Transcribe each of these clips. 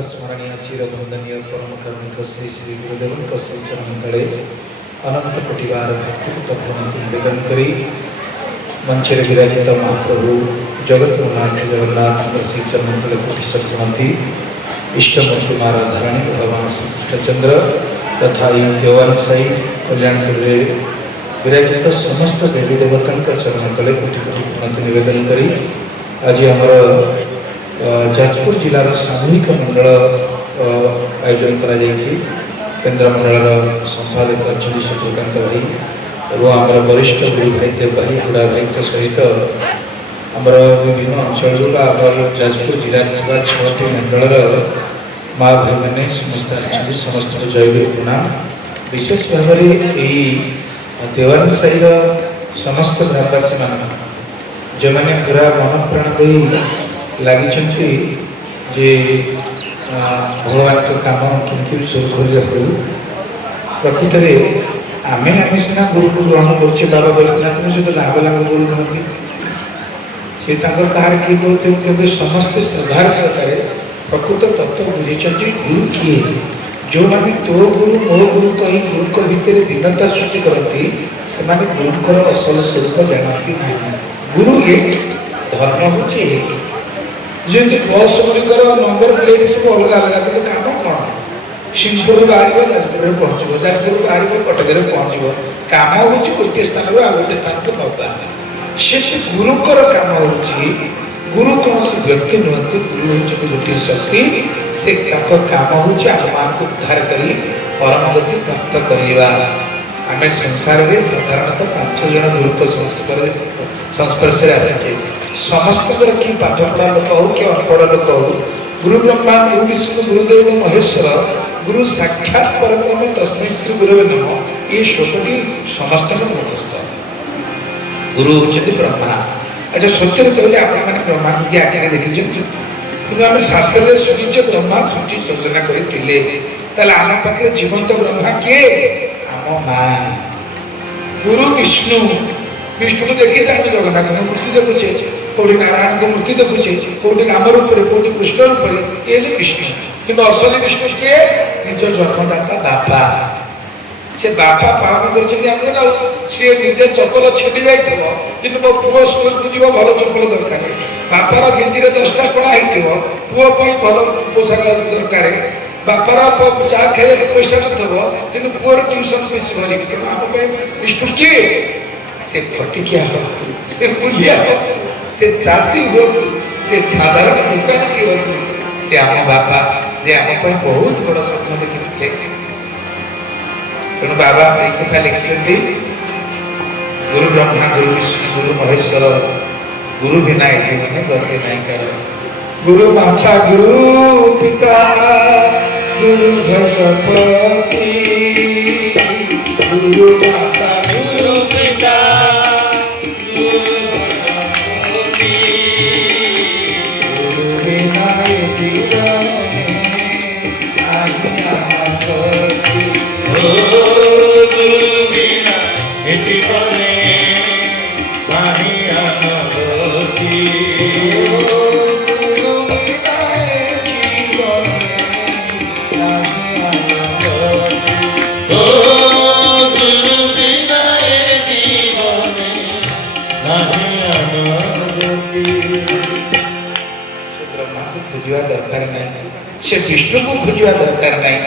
स्मरणीय चिरबंदनीय परम कर्मिक श्री श्री गुरुदेव श्री चरण तले अनंत कोटिवार भक्ति तत्वनाथ निवेदन करी मंचे विराजित महाप्रभु जगतनाथ जगन्नाथ श्री चरण तले कोटि सक्षमती इष्टमूर्ति महाराधारणी भगवान श्री कृष्णचंद्र तथा देवान साई कल्याणपुर विराजित समस्त देवी देवता चरण तले कोटि कोटि प्रणति निवेदन करी आज आमर जाजपुर जिलार सामूहिक मंडल आयोजन करा केन्द्र मंडल संपादक अच्छा सूर्यकांत भाई और आमर वरिष्ठ गुरु भाई देव भाई बुढ़ा भाई सहित आमर विभिन्न अंचल जाजपुर जिले में 6टी मंडल माँ भाई मैंने समस्त समस्त जय प्रणाम विशेष भाव में देवान साई समस्त ग्रामवासी मान जो मैंने पूरा मन प्राण दे लगी जे भगवान का काम केमती सुरखुरी हो प्रकृत में आम सीना गुरु को ग्रहण कर बाबा बैद्यनाथ से तो गाँ वाला गुरु नुहति सी कहार किए कहते समस्ते श्रद्धार सहकार प्रकृत तत्व बुझी गुरु किए जो मैंने तो गुरु मो गुरु कही गुरु भितर भिन्नता सृष्टि करती से गुरुकर असल स्वरूप जानती ना गुरु एक धर्म हूँ एक जमी बस गुड़िकर नंबर प्लेट सब अलग अलग कि कम कौन सिंहपुर बाहर जाजपुर पहुँचो जाजपुर बाहर कटक पहुँचो कम हूँ गोटे स्थान आ गए स्थान को नवा से गुरुकर कम हो गुरु कौन सी व्यक्ति नुहति गुरु हूँ गोटे शक्ति से कम हूँ आम को उद्धार कर परम गति प्राप्त करवा आम संसार में साधारणतः 5 जन गुरु को संस्पर्श आसी समस्त कि पाठ पढ़ा लोक हो कि अनपढ़ लोक हो गुरु ब्रह्मा गुरु विष्णु गुरुदेव महेश्वर गुरु साक्षात परब्रह्म तस्मै श्री गुरुवे नमः ये श्लोकटी समस्त मुखस्थ गुरु होती ब्रह्मा अच्छा सत्य कहले आपने ब्रह्मा की आगे देखी कि आम शास्त्र शुणिचे ब्रह्मा सृष्टि सृजना करते आम पाखे जीवंत ब्रह्मा किए आम माँ गुरु विष्णु विष्णु को देखी जाते जगन्नाथ मूर्ति देखुचे कौटी नारायण को मूर्ति देखुचे कौटी नाम रूप कौटी कृष्ण रूप ये विष्णु कि असल विष्णु किए निज जन्मदाता बापा से बापा पालन कर सी निजे चपल छेड़ी जाइए कि मो पुओ स्कूल को जीव भल चपल दरकार बापार गिंजी 10टा कड़ा हो पुओ भल पोशाक दरकार बापार चा खाए पैसा नथो कि पुअर ट्यूशन फीस भरी कि आम विष्णु किए से फटिकिया हो से मूलिया हो से चाषी हो से साधारण दुकानी हो से आम बापा जे आम बहुत बड़ स्वप्न देखी तेणु बाबा से कथा लिखिं गुरु ब्रह्मा गुरु विष्णु गुरु महेश्वर गुरु बिना जीवन गति नहीं कर गुरु माता गुरु पिता गुरु भगवती गुरु माता गुरु पिता गुरु भगवती गुरु बिना जीवन दरकार नहीं से विष्णु को खोजा दरकार नहीं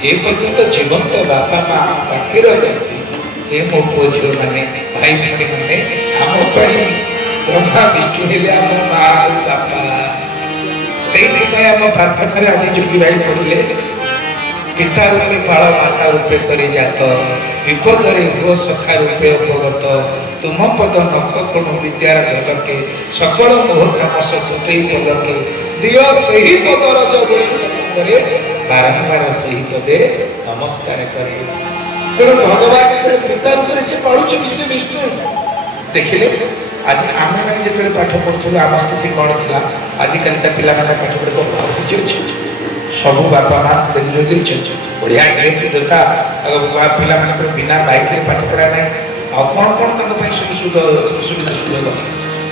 जे पर्यंत जीवंत बापा माँ पाखे अच्छे मो पुओ झील मैंने भाई भाई मैंने आम ब्रह्मा विष्णु हेले आम माँ बापा से आम प्रार्थना आज जोगी भाई पढ़ले पिता रूपे पाल माता रूपे कर जात विपद हो सखा रूपे उपगत तुम पद नख गुण विद्यार झलके सकल मोह तामस सुतई पलके दिय सही पद रज बोली समुद्रे बारंबार सही पदे नमस्कार करे। तेणु भगवान पिता रूप से पालुच विश्व विष्णु देखिले। आज आम मैंने जो पाठ पढ़ुलु आम स्थिति कौन थी आजिकल पिला पाठ पढ़े बुझी अच्छे सब बापा माँ बढ़िया ड्रेस जोता पिला बिना बाइक पाठ पढ़ा ना आ कौन कौन सब सुविधा सुजोग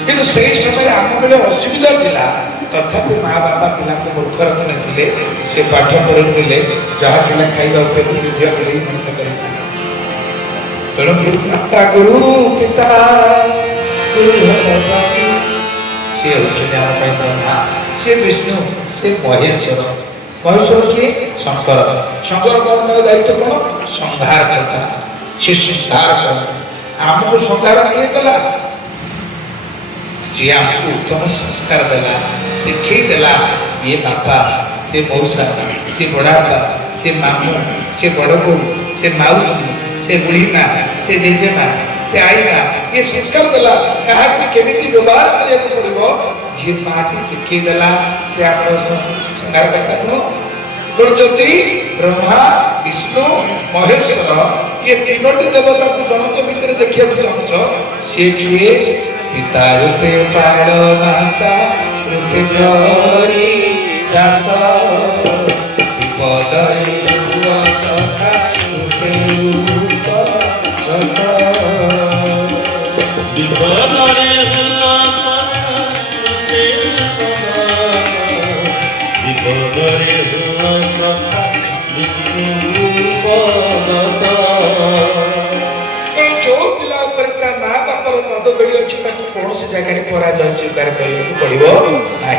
कि से समय आम बेले असुविधा था तथापि माँ बापा पिला मूर्ख रखी से पाठ पढ़ुले जहाँ पिला खाଇବା मनुष्य कर तेणु माता गुरु पिता से ब्रह्मा से विष्णु से महेश्वर महेश्वर किए शंकर शंकर कौन दायित्व कौन संहार करता से संहार करता आमको संहार किए कला जी आमको उत्तम संस्कार देला शिक्षे देला ये बापा से मौसा से बड़ापा से मामू से बड़बू से माउसी से बुढ़ी माँ से जेजेमा से आई माँ ये संस्कार देला कहा कि केमिति व्यवहार करने को पड़िबो जी माँ की शिक्षे देला से आप संस्कार करता नो तो जति ब्रह्मा विष्णु महेश्वर ये तीनोटी देवता को जनक भीतर देखिए तो चाहछो से किए पिता रूपे पालो माता रूपे गौरी जाता विपदई हुआ सखा रूपे रूपा सखा विपदई हुआ सखा रूपे विपदई हुआ सखा कौन से जगह पराजय स्वीकार करने पड़ो ना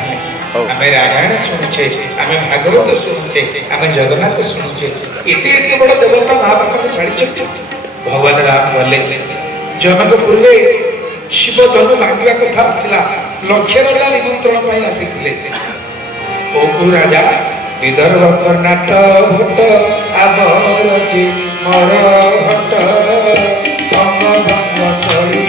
आम रामायण शुणुचे आम भागवत शुणुचे आम जगन्नाथ शुणुचे एते एते बड़ देवता माँ बापा को छाड़ी भगवान राम गले जनकपुर में शिव धनु भांगा कथा आसला लक्ष्य राजा निमंत्रण आसी को राजा विदर्भ कर्णाट भट्ट आबरची मर भट्ट अंग भंग करी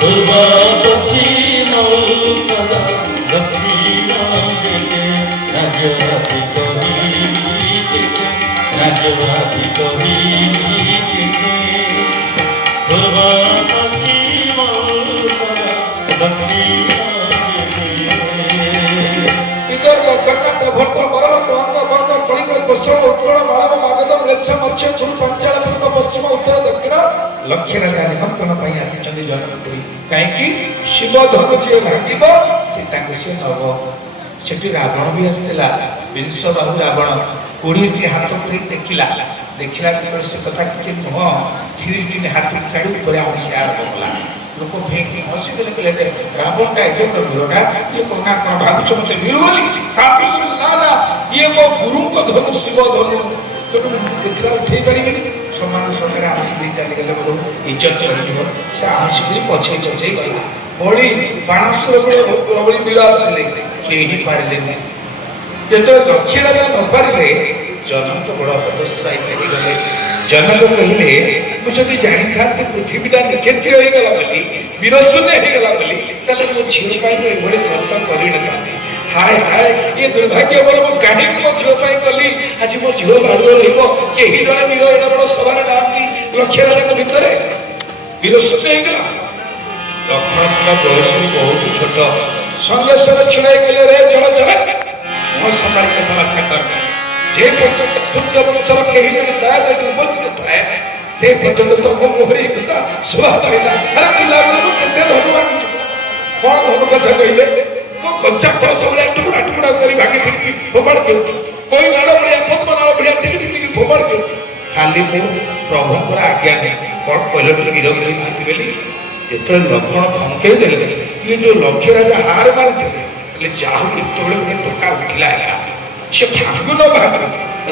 पूर्व पश्चिम दक्षिण राज्यवादी राज्यवादी पूर्व पश्चिम दक्षिण विदर्भ कर्णाटक भट्ट मरहट्ट अंग भंग कलिंग कोशल उत्कल मालव मगध म्लेच्छ मत्स्य कुरु पंचाल पूर्व पश्चिम उत्तर दक्षिण लक्ष्य राजा निमंत्रण पाई आसी जनकपुरी कहीं शिव धनु जी भांगिब सीता से नब से रावण भी आसला विंश बाहु रावण 20 हाथ उठे टेकिला देखला से कथा किसी नुह धीरे धीरे हाथ छाड़ी ऊपर आसी आरंभ कला लोक फेंकी हसी देले कहले रावण का एटे तो वीरटा ये कोना कोन भाबुछ मते वीर बोली कापुस ना ना ये मो गुरु को धनु शिव धनु तो देखला उठे परिबेनी समान सरकार आसी दे चली गले बोलो इज्जत रहिबो से आसी दे पछे पछे गला बड़ी बाणासुर बड़ी विलास देले केही पारले नै ये तो दक्षिण राजा न पारले जनक बड़ हतोत्साहित हो गले जनक कहले मुझे जानी था कि पृथ्वीटा निक्षेत्र हो गला बोली विरसने हो गला बोली तले मो झियो पाई को एभले संस्था करि न कांदी हाय हाय ये दुर्भाग्य बोल मो काहे को झियो पाई कली आज मो झियो भाडो रहइबो केही जने वीर एटा बड़ सभार नामती लक्ष्य राजा के भीतर विरसने हो गला लक्ष्मण का बयस बहुत छोट संगे संगे छुड़ाई गेले रे जण जण मो समारी कथा लक्ष्य कर जे पर्यंत खुद का वंशर केही जने दाय दे उपस्थित थाए से पर्यंत तो मो मोहरी कथा सुबह कहला अरे पिला बोल केते धनु मांगी कोन धनु कथा कहले मो कच्चा फल सबले टुकड़ा टुकड़ा करी भागी थी फोपड़ के कोई नाड़ बड़िया पद्म नाड़ बड़िया टिक टिक फोपड़ के खाली मो प्रभु पर आज्ञा नहीं कोन पहले तो विरोध नहीं थी बेली जेतो लक्ष्मण धमके देले ये जो लक्ष्य राजा हार मारथिले କହିଲେ ଯାହା ହଉ ଯେତେବେଳେ ଗୋଟେ ଟୋକା ଉଠିଲା ହେଲା ସେ ଭାଙ୍ଗୁ ନ ଭାଙ୍ଗୁ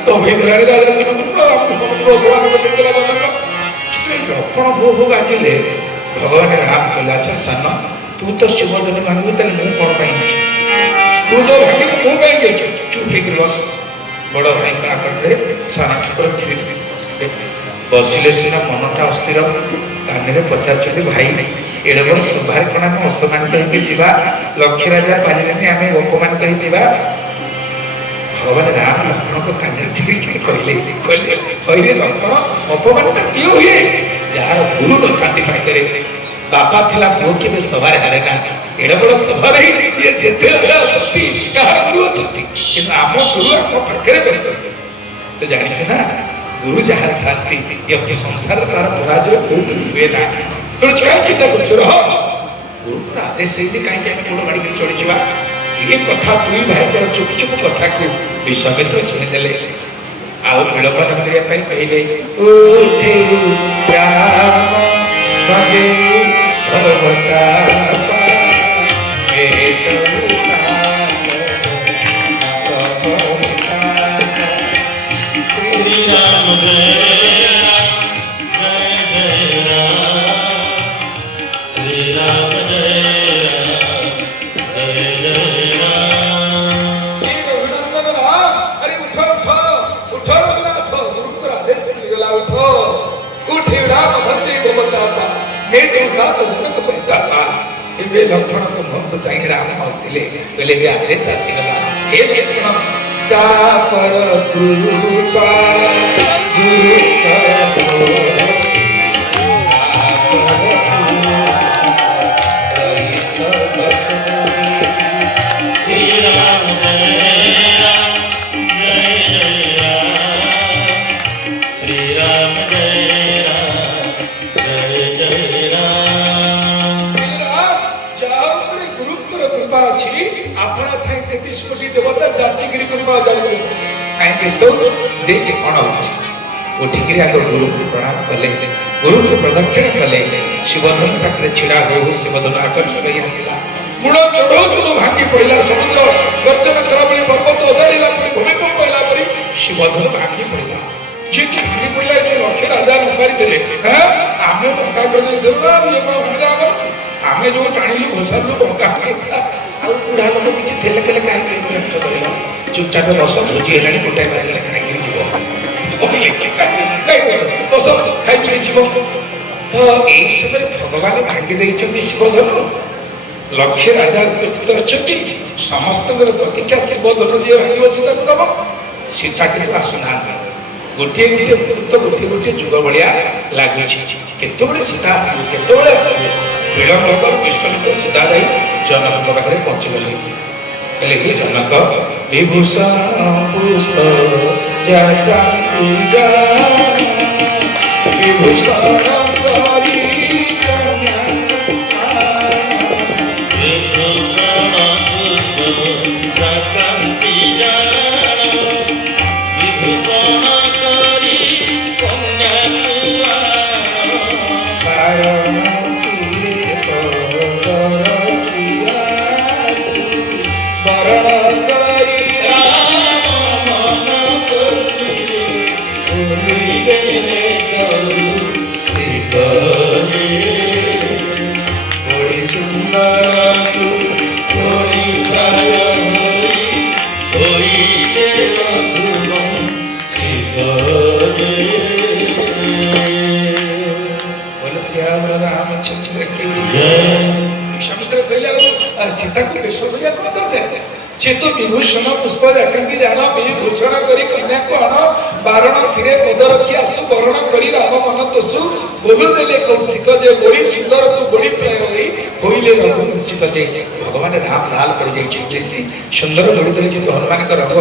ତ ଅଭେଦରାରେ ରାଜା ଜନକ ଆମକୁ ସମସ୍ତଙ୍କୁ ଅସମାନ କରିଦେଇଥିଲା ଜନକ। ଯେତେବେଳେ ଲକ୍ଷ୍ମଣ ଭୋ ଭୋ ବାଜିଲେ ଭଗବାନ ରାମ କହିଲେ ଆଚ୍ଛା ସାନ ତୁ ତ ଶିବଧନୁ ଭାଙ୍ଗିବୁ ତାହେଲେ ମୁଁ କ'ଣ ପାଇଁ ଅଛି? ତୁ ତ ଭାଙ୍ଗିବୁ ମୁଁ କାହିଁକି ଅଛି? ଚୁପ୍ ହେଇକି ବସ। ବଡ଼ ଭାଇଙ୍କ ଆଗରେ ସାନ ଠାକୁର ଥିବେ ବସିଲେ ସିନା ମନଟା ଅସ୍ଥିର। କାନରେ ପଚାରୁଛନ୍ତି ଭାଇ ଏଡ଼େ ବଡ଼ ସଭାରେ କ'ଣ ଆମେ ଅସମାନିତ ହେଇକି ଯିବା? ଲକ୍ଷ୍ମୀ ରାଜା ପାରିଲେନି ଆମେ ଅପମାନିତ ହେଇଯିବା? ଭଗବାନ ରାମ ଲକ୍ଷ୍ମଣଙ୍କ କାନରେ ଥିରିକି କହିଲେ କହିଲେ ଲକ୍ଷ୍ମଣ ଅପମାନିତ କିଏ ହୁଏ? ଯାହାର ଗୁରୁ ନଥାନ୍ତି ପାଖରେ। ବାପା ଥିଲା ପୁଅ କେବେ ସଭାରେ ହାରେ ନା। ଏଡ଼େ ବଡ଼ ସଭାରେ ଇଏ ଯେତେ ରାଜା ଅଛନ୍ତି କାହାର ଗୁରୁ ଅଛନ୍ତି କିନ୍ତୁ ଆମ ଗୁରୁ ଆମ ପାଖରେ ବସିଛନ୍ତି। ତ ଜାଣିଛୁ ନା ଗୁରୁ ଯାହାର ଥାନ୍ତି ଏ ସଂସାର ତାର ପରାଜୟ କୋଉଠି ହୁଏ ନା। ତେଣୁ ଛଡ଼ା ଚିନ୍ତା କରୁଛୁ ରହ ଗୁରୁଙ୍କର ଆଦେଶ ହେଇଛି କାହିଁକି ଆମେ ଗୋଡ଼ ମାଡ଼ିକି ଚଳିଯିବା? ଏ କଥା ଦୁଇ ଭାଇଙ୍କର ଚୁପ ଚୁପ କଥାକୁ ବିଶ୍ୱାମିତ୍ର ଶୁଣିଦେଲେ। ଆଉ ବିଳମ୍ବ ନ କରିବା ପାଇଁ କହିଲେ ଉଠେ ରାମ ଭଜେ ଭବଚାପା ବେଦ Shri Ram Jai Ram Jai Jai Ram Shri Ram Jai Ram Jai Jai Ram अभिनंदन राम। अरे उठो उठो उठो रघुनाथ गुरुଙ୍କର ଆଦେଶ ମିଳିଗଲା ଉଠ। ଉଠେ ରାମ ଭଜେ ଭବଚାପା ବେଦ जनक परितापा। ଏବେ ଲକ୍ଷ୍ମଣଙ୍କ ମୁହଁକୁ ଚାହିଁ ରାମ ହସିଲେ କହିଲେ ଏବେ ଆଦେଶ ଆସିଗଲା। ହେ ଲକ୍ଷ୍ମଣ ଚାପର କୃପା ଗୁରୁ Shri Ram Jai Ram Jai Jai Ram Shri Ram Jai Ram Jai Jai Ram ଗୁରୁଙ୍କର କୃପା ଅଛି ଆପଣ ଚାହିଁ 33 କୋଟି ଦେବତା ଯାଚିକିରି କରିବା ଜାଣିବେ କାହିଁକି ଦେଖି କ'ଣ ହଉଛି। ଉଠିକିରି ଆଗ ଗୁରୁଙ୍କୁ ପ୍ରଣାମ କଲେ ଗୁରୁଙ୍କୁ ପ୍ରଦକ୍ଷିଣ କଲେ। ଶିବଧନୁ ପାଖରେ ଛିଡ଼ା ହଉ ଶିବଧନୁ ଆକର୍ଷଣ ହେଇ ଆସିଲା। ମୂଳ ଚଢ଼ଉ ଚଢ଼ଉ ଭାଙ୍ଗି ପଡ଼ିଲା ସମୁଦ୍ର ଗର୍ଜନ କଲା ପରି ପର୍ବତ ଓଦାରିଲା ପରି ଭୂମିକମ୍ପ ହେଲା ପରି ଶିବଧନୁ ଭାଙ୍ଗି ପଡ଼ିଲା। ଯିଏକି ଭାଙ୍ଗି ପଡ଼ିଲା ଏ ଲକ୍ଷ୍ମୀ ରାଜା ନ ପାରିଥିଲେ ଆମେ ଟଙ୍କା କରିଦେଇଥିଲୁ ନା ଇଏ କ'ଣ ଭାଙ୍ଗିଦେବା ଆମର? ଆମେ ଯୋଉ ଟାଣିଲୁ ଘୋଷାରୁ ଟଙ୍କା ଆଉ ବୁଢ଼ା ଲୋକ କିଛି ଥିଲେ କେଲେ କାହିଁକି ଜାଣିଛ କହିଲ? ଚୁପଚାପ ବସ ଭୋଜି ହେଲାଣି ଗୋଟାଏ ବାଜିଲେ ଖାଇକିରି ଯିବ ବସ ଖାଇକିରି ଯିବ। ତ ଏଇ ସମୟରେ ଭଗବାନ ଭାଙ୍ଗି ଦେଇଛନ୍ତି ଶିବଧନୁ। ଲକ୍ଷ୍ମୀ ରାଜା ଉପସ୍ଥିତ ଅଛନ୍ତି ସମସ୍ତଙ୍କର ପ୍ରତୀକ୍ଷା ଶିବଧନୁ ଯିଏ ଭାଙ୍ଗିବ ସୀତାକୁ ଦବ। ସୀତା କିନ୍ତୁ ଆସୁନାହାନ୍ତି। ଗୋଟିଏ ଗୋଟିଏ ମୁହୂର୍ତ୍ତ ଗୋଟିଏ ଗୋଟିଏ ଯୁଗ ଭଳିଆ ଲାଗୁଛି। କେତେବେଳେ ସୀତା ଆସିବେ କେତେବେଳେ ଆସିବେ? ବିଳମ୍ବ କରୁ ବିଶ୍ୱାମିତ୍ର ସୀତା ଯାଇ ଜନକଙ୍କ ପାଖରେ ପହଞ୍ଚିଗଲେ। କହିଲେ ହେ ଜନକ ବିଭୂଷଣ ପୁଷ୍ପ ବିଭୂଷଣ କରି सीताको बेश करिया कोन दरकार जे तो विभूषण पुष्प जाकंती जान विभूषण करी कन्या को अण बारण सिरे पद रखी आसु वरण करी राम मन तोसु बोलु देले कौशिक जे बड़ी सुंदर तू बड़ी प्राय होइले रघुवंशिक जे भगवान राम लाल पड़ जाई छै सुंदर बड़ी देले जे हनुमान का रंग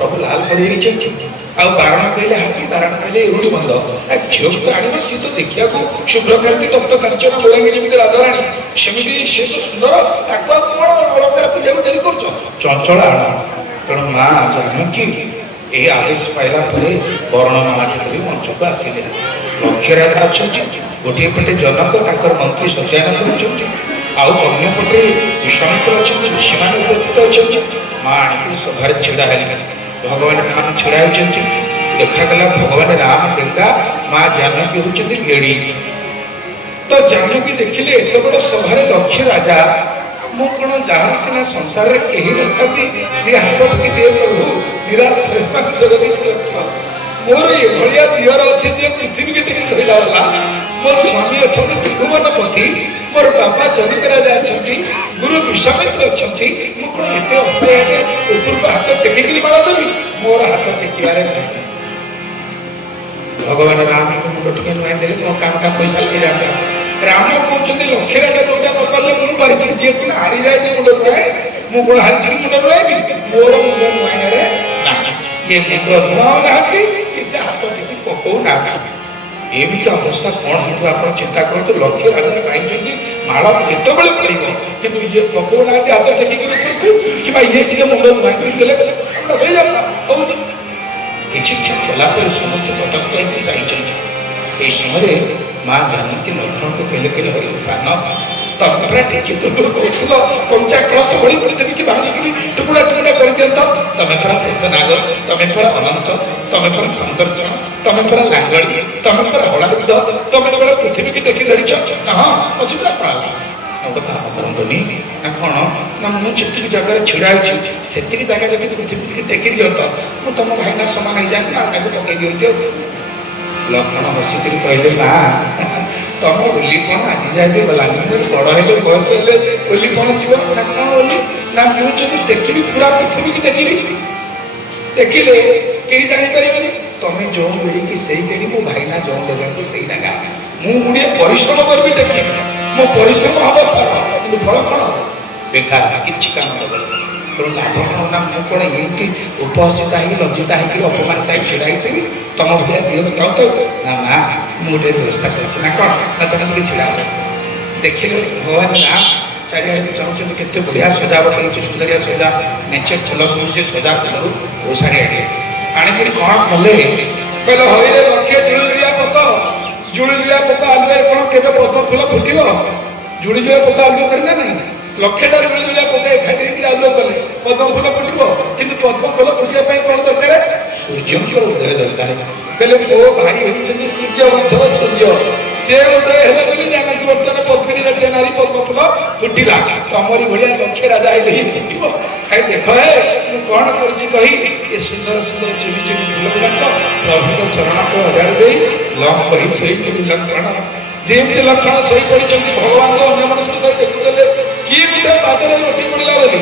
प्रभु लाल पड़ जाई छै आ बारण कहले हाथी बारण कहले एउडी बंद आ झियो को आनिबो सी तो देखिया को शुभ्रकांति तप्त कांचन गोलांगी जेमिति राधारानी सेमिति से तो सुंदर ताको कोन अलंकार पूजा को डेरी करछ चंचल आड़ा तेणु माँ जानकी ए आदेश पाइला परे वर्णमाला धरी मंच को आसिले लक्ष्य राजा अच्छा गोटे पटे जनक ताकर मंत्री सत्यायन कर ଆଉ ଅନ୍ୟପଟେ ବିଶ୍ୱାମିତ୍ର ଅଛନ୍ତି, ଋଷିମାନେ ଉପସ୍ଥିତ ଅଛନ୍ତି। ମା ଆଣିକି ସଭାରେ ଛିଡ଼ା ହେଲେ। ଭଗବାନ ରାମ ଛିଡ଼ା ହେଇଛନ୍ତି। ଦେଖାଗଲା ଭଗବାନ ରାମ ଡେଙ୍ଗା, ମା ଜାନକୀ ହେଉଛନ୍ତି ଗେଡ଼ି। ତ ଜାନକୀ ଦେଖିଲେ ଏତେ ବଡ଼ ସଭାରେ ଲକ୍ଷ ରାଜା, ମୁଁ କଣ ଯାହାର ସିନା ସଂସାରରେ କେହି ନଥାନ୍ତି ସେ ହାତ ଧରି ଦିଏ ପ୍ରଭୁ ନିରାଶ ଜଗଦୀଶ ରଥ। ମୋର ଏଭଳିଆ ଦିଅର ଅଛି ଯେ ପୃଥିବୀକି ଟିକେ ଧରିଲା ବାଲା। ମୋ ସ୍ୱାମୀ ଅଛନ୍ତି ତ୍ରିଭୁବନପତି, ମୋର ବାପା ଜନକ ରାଜା ଅଛନ୍ତି, ଗୁରୁ ବିଶ୍ୱାମିତ୍ର ଅଛନ୍ତି। ମୁଁ କଣ ଏତେ ଅସହାୟ ଉପରକୁ ହାତ ଟେକିକିରି ମାଳ ଦେବି? ମୋର ହାତ ଟେକିବାରେ ନାହିଁ। ଭଗବାନ ରାମଙ୍କୁ ମୁଣ୍ଡ ଟିକେ ନୁହେଁ ଦେଲେ ମୋ କାମଟା ପଇସା ଲାଗିଯାନ୍ତା। ରାମ କହୁଛନ୍ତି ଲକ୍ଷ୍ୟ ରାଜା ଯୋଉଟା ନ କଲେ ମୁଁ ପାରିଛି। ଯିଏ ସିନା ହାରିଯାଏ ଯେ ମୁଣ୍ଡ ନୁହେଁ, ମୁଁ କଣ ହାରିଛି ମୁଣ୍ଡ ନୁହେଁବି? ମୋର ମୁଣ୍ଡ ନୁହେଁରେ ନାହିଁ। ଇଏ ମୁଣ୍ଡ ନୁହାଉନାହାନ୍ତି କି ସେ ହାତ ଟିକେ ପକଉନାହାନ୍ତି। ଏମିତି ଅବସ୍ଥା କଣ ହେଇଥିବ ଆପଣ ଚିନ୍ତା କରନ୍ତୁ। ଲକ୍ଷ୍ୟ ରାଜା ଚାହିଁଛନ୍ତି ମାଳ ଯେତେବେଳେ ପଡ଼ିବ, କିନ୍ତୁ ଇଏ ପକଉନାହାନ୍ତି ହାତ ଟେକିକିରି ଉପରକୁ, କିମ୍ବା ଇଏ ଟିକେ ମୁଣ୍ଡ ନୁହାଁକିରି ଦେଲେ আমরা ଶୋଇଯାନ୍ତା। ହଉନି। କିଛି ଚଲା ପରେ ସମସ୍ତେ ତଟସ୍ଥ ହେଇକି ଚାହିଁଛନ୍ତି। এই ସମୟରେ ମା ଜାନକୀ ଲକ୍ଷ୍ମଣଙ୍କୁ କହିଲେ କହିଲେ ସାନ ତମେ ପୁରା ଟିକେ ପୂର୍ବରୁ କହୁଥିଲ କଞ୍ଚା କ୍ରସ ଭଳି ପୃଥିବୀକି ଭାଙ୍ଗିକିରି ଟୁକୁଡ଼ା ଟୁକୁଡ଼ା କରିଦିଅନ୍ତ। ତମେ ପୁରା ଶେଷ ନାଗ, ତମେ ପୁରା ଅନନ୍ତ, ତମେ ପୁରା ସଂଦର୍ଶନ, ତମେ ପୁରା ଲାଙ୍ଗଳି, ତମେ ପୁରା ହଳାୟୁଧ, ତମେ ପୁରା ପୃଥିବୀକି ଟେକି ଧରିଛ। ହଁ ଅସୁବିଧା କଣ ହେଲା? ଗୋଟେ କାମ କରନ୍ତୁନି ନା କଣ ନା ମୁଁ ଯେତିକି ଜାଗାରେ ଛିଡ଼ା ହେଇଛି ସେତିକି ଜାଗା ଯଦି ପୃଥିବୀକି ଟେକି ଦିଅନ୍ତ ମୁଁ ତମ ଭାଇନା ସମାନ ହେଇଯାନ୍ତି ଆଉ ତାକୁ ପକେଇ ଦିଅନ୍ତି। ଲକ୍ଷ୍ମଣ ବସିକିରି କହିଲେ ମା ତମ ଓଲିପଣ ଆଜି ଯାଏ ଗଲାନି। ବଡ଼ ହେଲେ ବୟସ ହେଲେ ଓଲିପଣ ଯିବ ନା କଣ ଓଲି? ନା ମୁଁ ଯଦି ଦେଖିବି ପୁରା ପୃଥିବୀକି ଦେଖିବି, ଦେଖିଲେ କେହି ଜାଣିପାରିବେନି। ତମେ ଯେଉଁ ବେଡ଼ିକି ସେଇ ବେଡ଼ି, ମୋ ଭାଇନା ଯେଉଁ ଦେବାକୁ ସେଇ ଜାଗା। ମୁଁ ଗୁଡ଼ିଏ ପରିଶ୍ରମ କରିବି ଦେଖିବି, ମୋ ପରିଶ୍ରମ ହବ ସାର, କିନ୍ତୁ ଫଳ କଣ ହବ? ବେକାର, କିଛି କାମ ଦେବନି। ତେଣୁ ଲାଭ କଣ ନା ମୁଁ କଣ ଏମିତି ଉପହସିତା ହେଇକି ଲଜ୍ଜିତା ହେଇକିରି ଅପମାନିତ ହେଇ ଛିଡ଼ା ହେଇଥିବି ତମ ଭଳିଆ ଦିଅ ତ ନା ମା ମୁଁ ଗୋଟେ ବ୍ୟବସ୍ଥା କରିଛି। ନା କଣ ନା ତମେ ଟିକେ ଛିଡ଼ା ହବ। ଦେଖିଲେ ଭଗବାନ ରାମ ଚାରିଆଡ଼େ ଚାହୁଁଛନ୍ତି କେତେ ବଢ଼ିଆ ସଜାବଟ ହେଇଛି, ସୁନ୍ଦରିଆ ସଜା ମେଞ୍ଚେ ଫୁଲ ସବୁ ସେ ସଜା ଫୁଲରୁ ଓସାରି ଆଣିଲେ। ଆଣିକିରି କଣ କଲେ କହିଲେ ହଇରେ ଲକ୍ଷେ ଜୁଳୁଜୁଳିଆ ପୋକ, ଜୁଳୁଜୁଳିଆ ପୋକ ଆଲୁଅରେ କଣ କେବେ ପଦ୍ମ ଫୁଲ ଫୁଟିବ? ଜୁଳୁଜୁଳିଆ ପୋକ ଆଲୁଅ କରି ନା ନାହିଁ? ଲକ୍ଷେଟା ଜୁଳୁଜୁଳିଆ ପୋକ ଏକାଠି ହେଇକିରି ଆଲୁଅ କଲେ ପଦ୍ମ ଫୁଲ ଫୁଟିବ। କିନ୍ତୁ ପଦ୍ମ ଫୁଲ ଫୁଟିବା ପାଇଁ କଣ ଦରକାର? ସୂର୍ଯ୍ୟଙ୍କର ଉଦୟ ଦରକାର। କହିଲେ ମୋ ଭାଇ ହେଉଛନ୍ତି ସୂର୍ଯ୍ୟ ବଂଶର ସୂର୍ଯ୍ୟ, ସେ ଉଦୟ ହେଲେ ବୋଲି ଜାନକୀ ବର୍ତ୍ତମାନ ପଦ୍ମିନୀ ରାଜ୍ୟ ନାରୀ ପଦ୍ମ ଫୁଲ ଫୁଟିଲା। ତମରି ଭଳିଆ ଲକ୍ଷ୍ୟ ରାଜା ହେଲେ ହିଁ ଫୁଟିବ। ଖାଇ ଦେଖ ହେ ମୁଁ କଣ କରୁଛି କହି ଏ ସୁନ୍ଦର ସୁନ୍ଦର ଚୁନି ଚୁନି ଫୁଲ ଗୁଡାକ ପ୍ରଭୁଙ୍କ ଚରଣକୁ ଅଜାଡ଼ି ଦେଇ ଲମ୍ କହି ଶୋଇପଡ଼ି ଲକ୍ଷ୍ମଣ ଯେମିତି ଲକ୍ଷ୍ମଣ ଶୋଇପଡ଼ିଛନ୍ତି। ଭଗବାନ ତ ଅନ୍ୟମାନଙ୍କୁ ଧରି ଦେଖୁଥିଲେ କିଏ ଗୋଟେ ପାଦରେ ଲୋଟି ପଡ଼ିଲା ବୋଲି।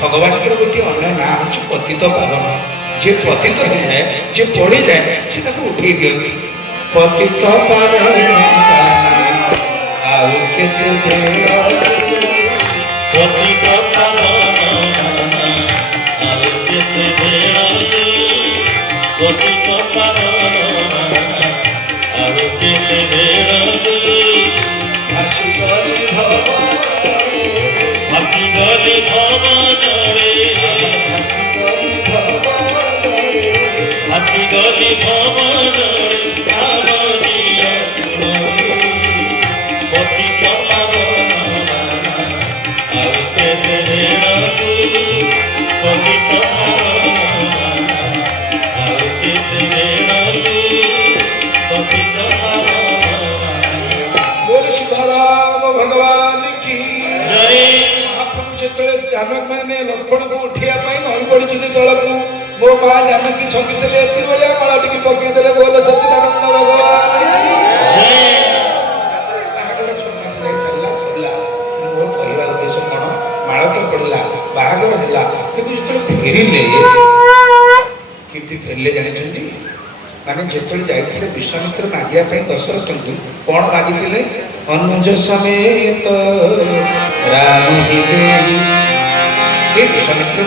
ଭଗବାନଙ୍କର ଗୋଟିଏ ଅନ୍ୟ ନାଁ ହେଉଛି ପତିତ ପାବନ। ଯିଏ ପତିତ ହେଇଯାଏ, ଯିଏ ପଡ଼ିଯାଏ, ସେ ତାକୁ ଉଠେଇ ଦିଅନ୍ତି। ପତିତ ପାବନ ଆଉ କେତେ ବେଳ, ପତିତ ପାବନ ଆଉ କେତେ ବେଳ, ପତିତ ପାବନ ଆଉ କେତେ ବେଳ, ଭାସିଗଲି ଭବ ଭାସିଗଲି ଭବ ଜଳେ, ଭାସିଗଲି ଭବ ଜଳେ ଭାବ ଦିଅ ପତିତ ପାବନ ଆଉ କେତେ ବେଳ, ପତିତ ପାବନ ଆଉ କେତେ ବେଳ, ପତିତ ପାବନ। बोल सीताराम भगवान की ଜୟ। ମହାପ୍ରଭୁ ଯେତେବେଳେ ଜାନକ ମାନେ ଲକ୍ଷ୍ମଣକୁ ଉଠିବା ପାଇଁ ନଈ ପଡ଼ିଛନ୍ତି ତଳକୁ, ମୋ ମା ଜାନକୀ ଛକିଦେଲେ ଏତେ ଭଳିଆ ମାଳ ଟିକେ ପକେଇଦେଲେ। ବୋଲ ସଚିଦାନନ୍ଦ ଭଗବାନ କି ବାହାଘର 6 ମାସ ଯାଇ ଚାଲିଲା ସରିଲା। ମୋ କହିବା ଉଦ୍ଦେଶ୍ୟ କଣ? ମାଳ ତ ପଡ଼ିଲା, ବାହାଘର ହେଲା, କିନ୍ତୁ ଯେତେବେଳେ ଫେରିଲେ କେମିତି ଫେରିଲେ ଜାଣିଛନ୍ତି? ମାନେ ଯେତେବେଳେ ଯାଇଥିଲେ ବିଶ୍ୱାମିତ୍ର ମାଗିବା ପାଇଁ ଦଶରଥଙ୍କୁ କଣ ମାଗିଥିଲେ? ଅନୁଜ ସମେତ ରାମ ଏ ବିଶ୍ୱାମିତ୍ର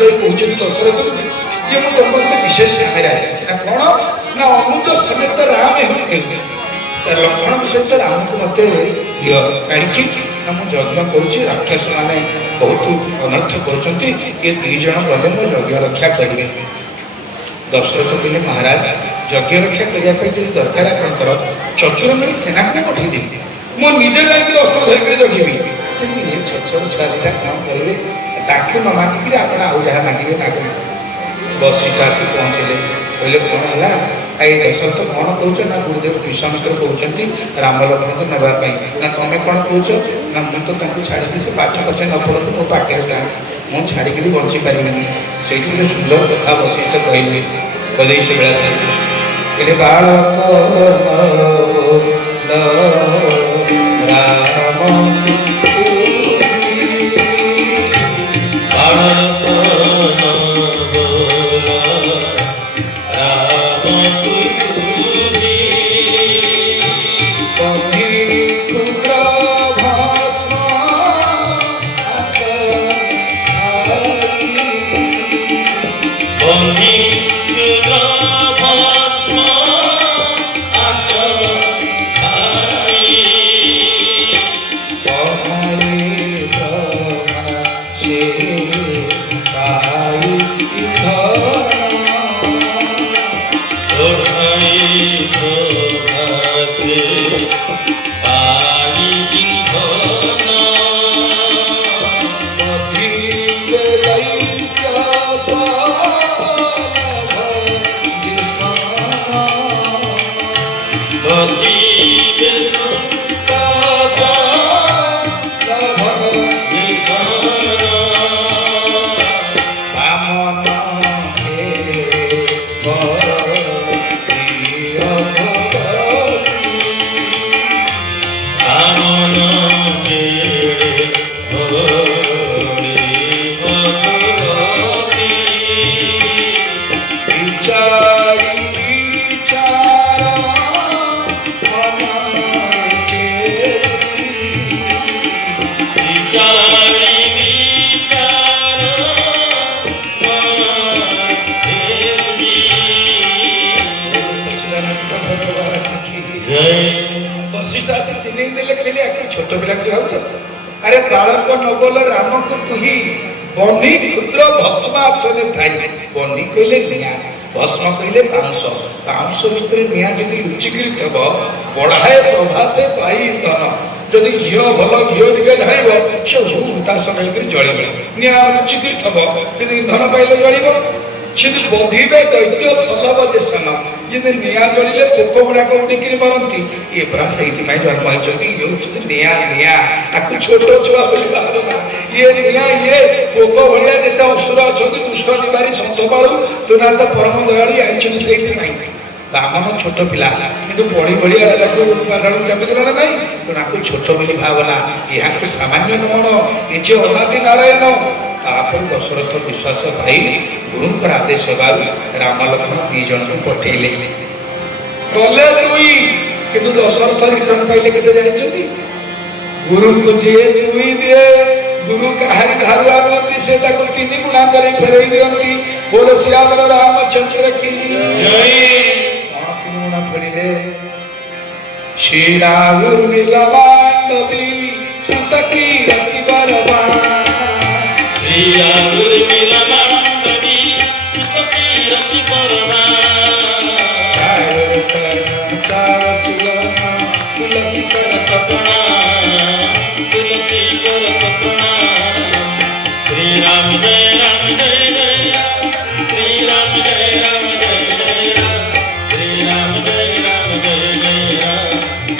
ଦେଇ କହୁଛନ୍ତି ଦଶରଥଙ୍କୁ ଯେ ମୁଁ ତମ ଗୋଟେ ବିଶେଷ କାମରେ ଆସିଛି। ନା କଣ ନା ଅନୁଜ ସମେତ ରାମ ହେଉଥିଲେ। ସେ ଲକ୍ଷ୍ମଣ ସହିତ ରାମକୁ ମତେ ଦିଅ। କାହିଁକି ନା ମୁଁ ଯଜ୍ଞ କରୁଛି, ରାକ୍ଷସ ମାନେ ବହୁତ ଅନର୍ଥ କରୁଛନ୍ତି, ଏ 2 ଜଣ ଗଲେ ମୁଁ ଯଜ୍ଞ ରକ୍ଷା କରିବେ। ଦଶରଥ କହିଲେ ମହାରାଜ ଯଜ୍ଞ ରକ୍ଷା କରିବା ପାଇଁ ଯଦି ଦରକାର ଆପଣଙ୍କର 14 ଜଣ ସେନାକୁ ପଠେଇଦେବି, ମୁଁ ନିଜେ ଯାଇକି ଅସ୍ତ୍ର ଧରିକିରି ଜଗିବି। ये छोट छोट छुआ दिटा कौन करेंगे ताकि न मागिक आप जहाँ मागे मागते वशिष्ठ आसी पहुँचले कहले कौन है आई दशरथ कौन कौच ना गुरुदेव विश्वामित्र कहते राम लक्ष्मण को नापी ना तुम कौन कौच ना मुझे तो छाड़ी से पाठ पचे न पढ़ू मो पाखे था मुझे छाड़ी बची पारि से सुंदर कथा वशिष्ठ कहले बलई से बेला से कहले बालक छोट पिला अरे बालक न बोल राम को तु ही बनी क्षुद्र भस्माचले थाई बनी कहले निया भस्म कहले पाउंस पाउंस भितर निया जदि लुचिकी थब बढ़ाए प्रभासे पाई धन जदि घी भल घी टे ढाइब से हुताश जल निया लुचिकी थब कि धन पाइले जल से बंधे दैत्य सदव देशन जी निया जलिले पोक गुड़ाक उड़िकी मरती ये परा से जन्म होती निया निया आपको छोट छुआ भावना ये निया ये पोक भाया जिते असुर अच्छा दुष्ट निवारी संसपालू तो ना तो परम दयाड़ी आई से बामन छोट पिला कि पढ़ी बढ़िया पाठ चाहूला ना तेणु आपको छोट बोली भावना यहाँ सामान्य नमन ये अनादि नारायण तापर दशरथ विश्वास भाई गुरुंकर आदेश राम लक्ष्मण दी जन को पठेले गले दुई किंतु दशरथ रिटर्न पाइले केते जानिछथि गुरु को जे दुई दिए गुरु कहारी धारुआ नती से ताको तीन गुणा करे फेरई दियंती बोलो श्याम रामचंद्र की जय तीन गुणा फेरिले श्री राम लीलावांडवी सुत की रति बरबान श्री राम लीलावांडवी सुत की रति बरबान तुलसी कर कपड़ा तुलसी कर कपड़ा श्री राम जय राम जय जय राम श्री राम जय राम जय जय राम श्री राम जय राम जय जय राम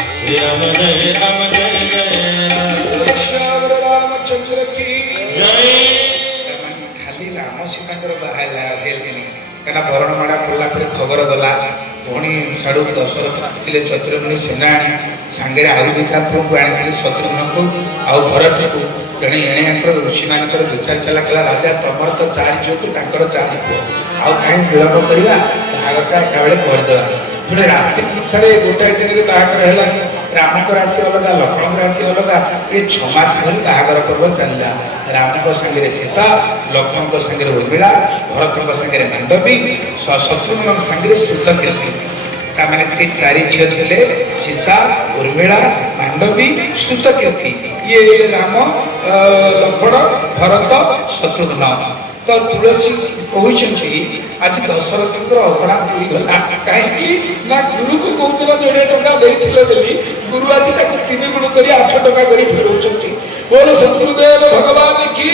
श्री राम जय राम जय जय राम श्याम रामचंद्र की जय खाली राम सीता कर बाहला हेलनी कना भरणमाड़ा पड़ला पर खबर गला भणी साड़ू दशरथ थे शत्रुघ्न सेनानी सांगे आउ दुटा पुओं को आनी शत्रुघ्न को आउ भरत को तेणे एणे ऋषि मान विचार चला कला राजा तुम तो चार झील को चार पुओ आउ कहीं विलम्ब करवा बाहरटा एका बेले करदेवा पुणे राशि अनुसार गोटाए दिन में बाहर है राम को राशि अलग लक्ष्मण राशि अलग ये 6 मास धरी बाहर पर्व चलला राम को संगे सीता लक्ष्मण को संगे उर्मिला भरत को संगे मांडवी शत्रुघ्न संगे श्रुतकीर्ति तामाने से चारि झील थे सीता उर्मिला मांडवी श्रुतकीर्ति ये राम लक्ष्मण भरत शत्रुघ्न तो तुलसी कहते आज दशरथ को अगणा पूरी गला कहीं गुरु को कौन दिन 1 टका गुरु आज 3 गुण कर 8 टका कर फेर बोल सत्सुदेव भगवान की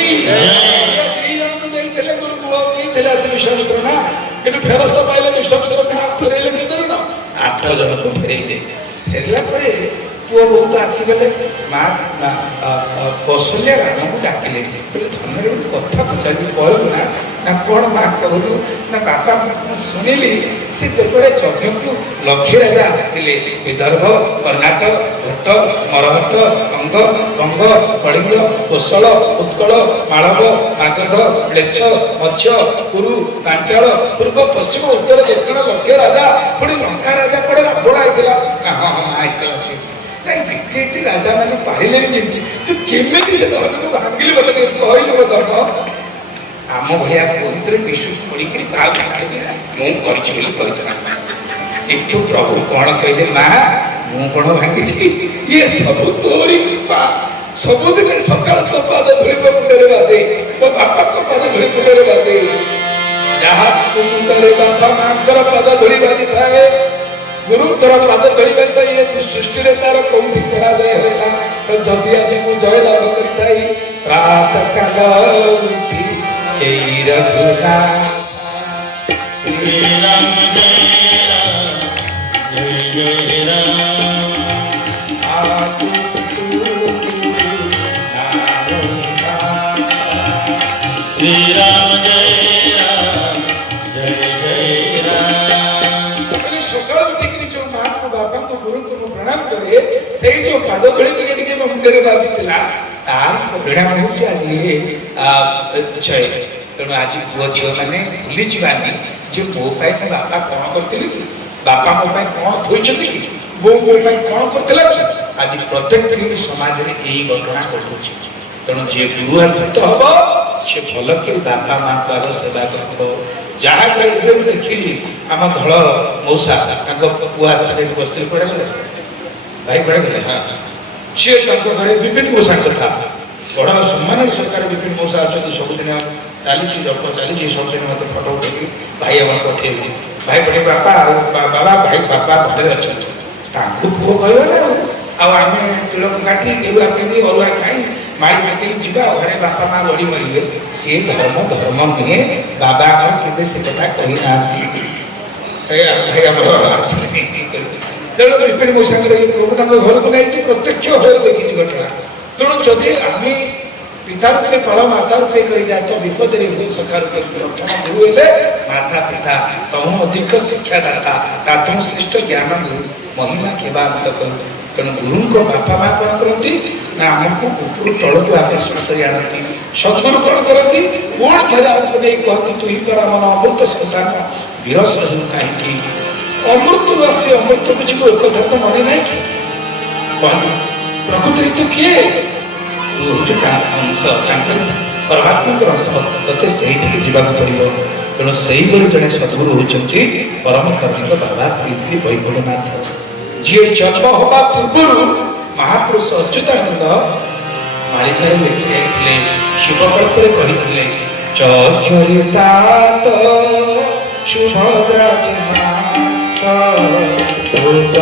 गुरु विश्वामित्र ना कि फेरस्त पाइले विश्वामित्र फेरैले के ना 8 जन को फेरैले फेरला परे पुओ बहुत आसीगले माँ कौशल्या राम को डाकिले धनरे कथा पचारि कहलु ना ना कौन माँ कहलु ना बापा शुणिली से जगरे यज्ञ को लक्ष्य राजा आसते विदर्भ कर्णाटक भट्ट मरहट्ट अंग गंग कलिंग कोशल उत्कल मालव मागध म्लेच्छ मत्स्य कुरु पांचाल पूर्व पश्चिम उत्तर दक्षिण लक्ष्य राजा पुणी लंका राजा कड़े रावण आईला हाँ हाँ आईला से नहीं राजा मैंने पारे जेमती तू केमी से धन को भांगिली बोले कहलु धन आम भाया पुत्र विश्वास पड़ी किंतु प्रभु कौन कहले माँ मु कौन भांगी ये सब तोरी कृपा सबुदिन सकाल तो पाद धूली मुंडे बाधे मो बापा को पाद धूली मुंडे बाधे जहाँ मुंडे बापा माँ पाद धूली बाधि थाए गुरुंकर पाद धूली बाधि ये सृष्टि रे तार कोठी पराजय होला तो जदि आज मु जय लाभ करिताई प्रात काल उठी हे रघुनाथ श्री राम जय राम जय जय राम श्री राम जय राम जय जय राम सकाल उठिक जो माँ को बापा को गुरु को प्रणाम करे से जो पाद धूली टिके मुंडे बाधि तार परिणाम हूँ आज जय तेणु आज पुओ झील मैंने भूली जावानी जे मो पाई बापा कौन करते कि बापा मो पाई कौन थोड़ी कि बो मो पाई कौन करते आज प्रत्येक समाज में यही घटना घटुची तेणु जी गुरु आश्रित हम से भल कि बापा माँ को आग सेवा कर जहाँ देखिली आम धल मौसा पुआ आसते बसते पड़े गले भाई पड़े गले हाँ सी घरे विपिन मौसा कथा बड़ सम्मान सरकार विपिन मौसा अच्छा सबुदिन चली जप चली सबुदिन मत फटो उठे भाई आम पठे भाई पठे बापा बाबा भाई बापा भले अच्छा पुओ कह आम तिलक काटी केवड़ा पिंधि अरुआ खाई माई पकई जा घरे बापा माँ लड़ी मरे सी धर्म धर्म नुहे बाबा के से कथा कही ना तेणु विपिन मौसा प्रभु घर को नहीं प्रत्यक्ष भाव देखी घटना तेणु जदि आम पिता रूपे तल माता रूपे कर जात विपद सखा रूपे प्रथम गुरु हेले माता पिता तमु अधिक शिक्षादाता तातम श्रेष्ठ ज्ञान गुरु महिमा केवा अंत कर तेणु गुरु को बापा माँ कौन करती ना आमको ऊपर तल को आकर्षण कर आनती सदगुरु कौन करती पुणी थे आमको नहीं कहती तु ही तोरा मन अमृत संसार विरस कहीं अमृत आसी अमृत बुझ एक कथा तो मन नहीं कि कहती प्रकृति तो किए तू हूँ अंश परमात्मा अंश ते से जावाक पड़ो तेणु से जड़े सदगुरु होती परम कर्मिक बाबा श्री श्री वैकुंठनाथ जी जन्म हवा पूर्व महापुरुष अच्युतानंद मालिकार लिखि जाइए शिवकल्प कही चरितात सुभद्रा जोग करी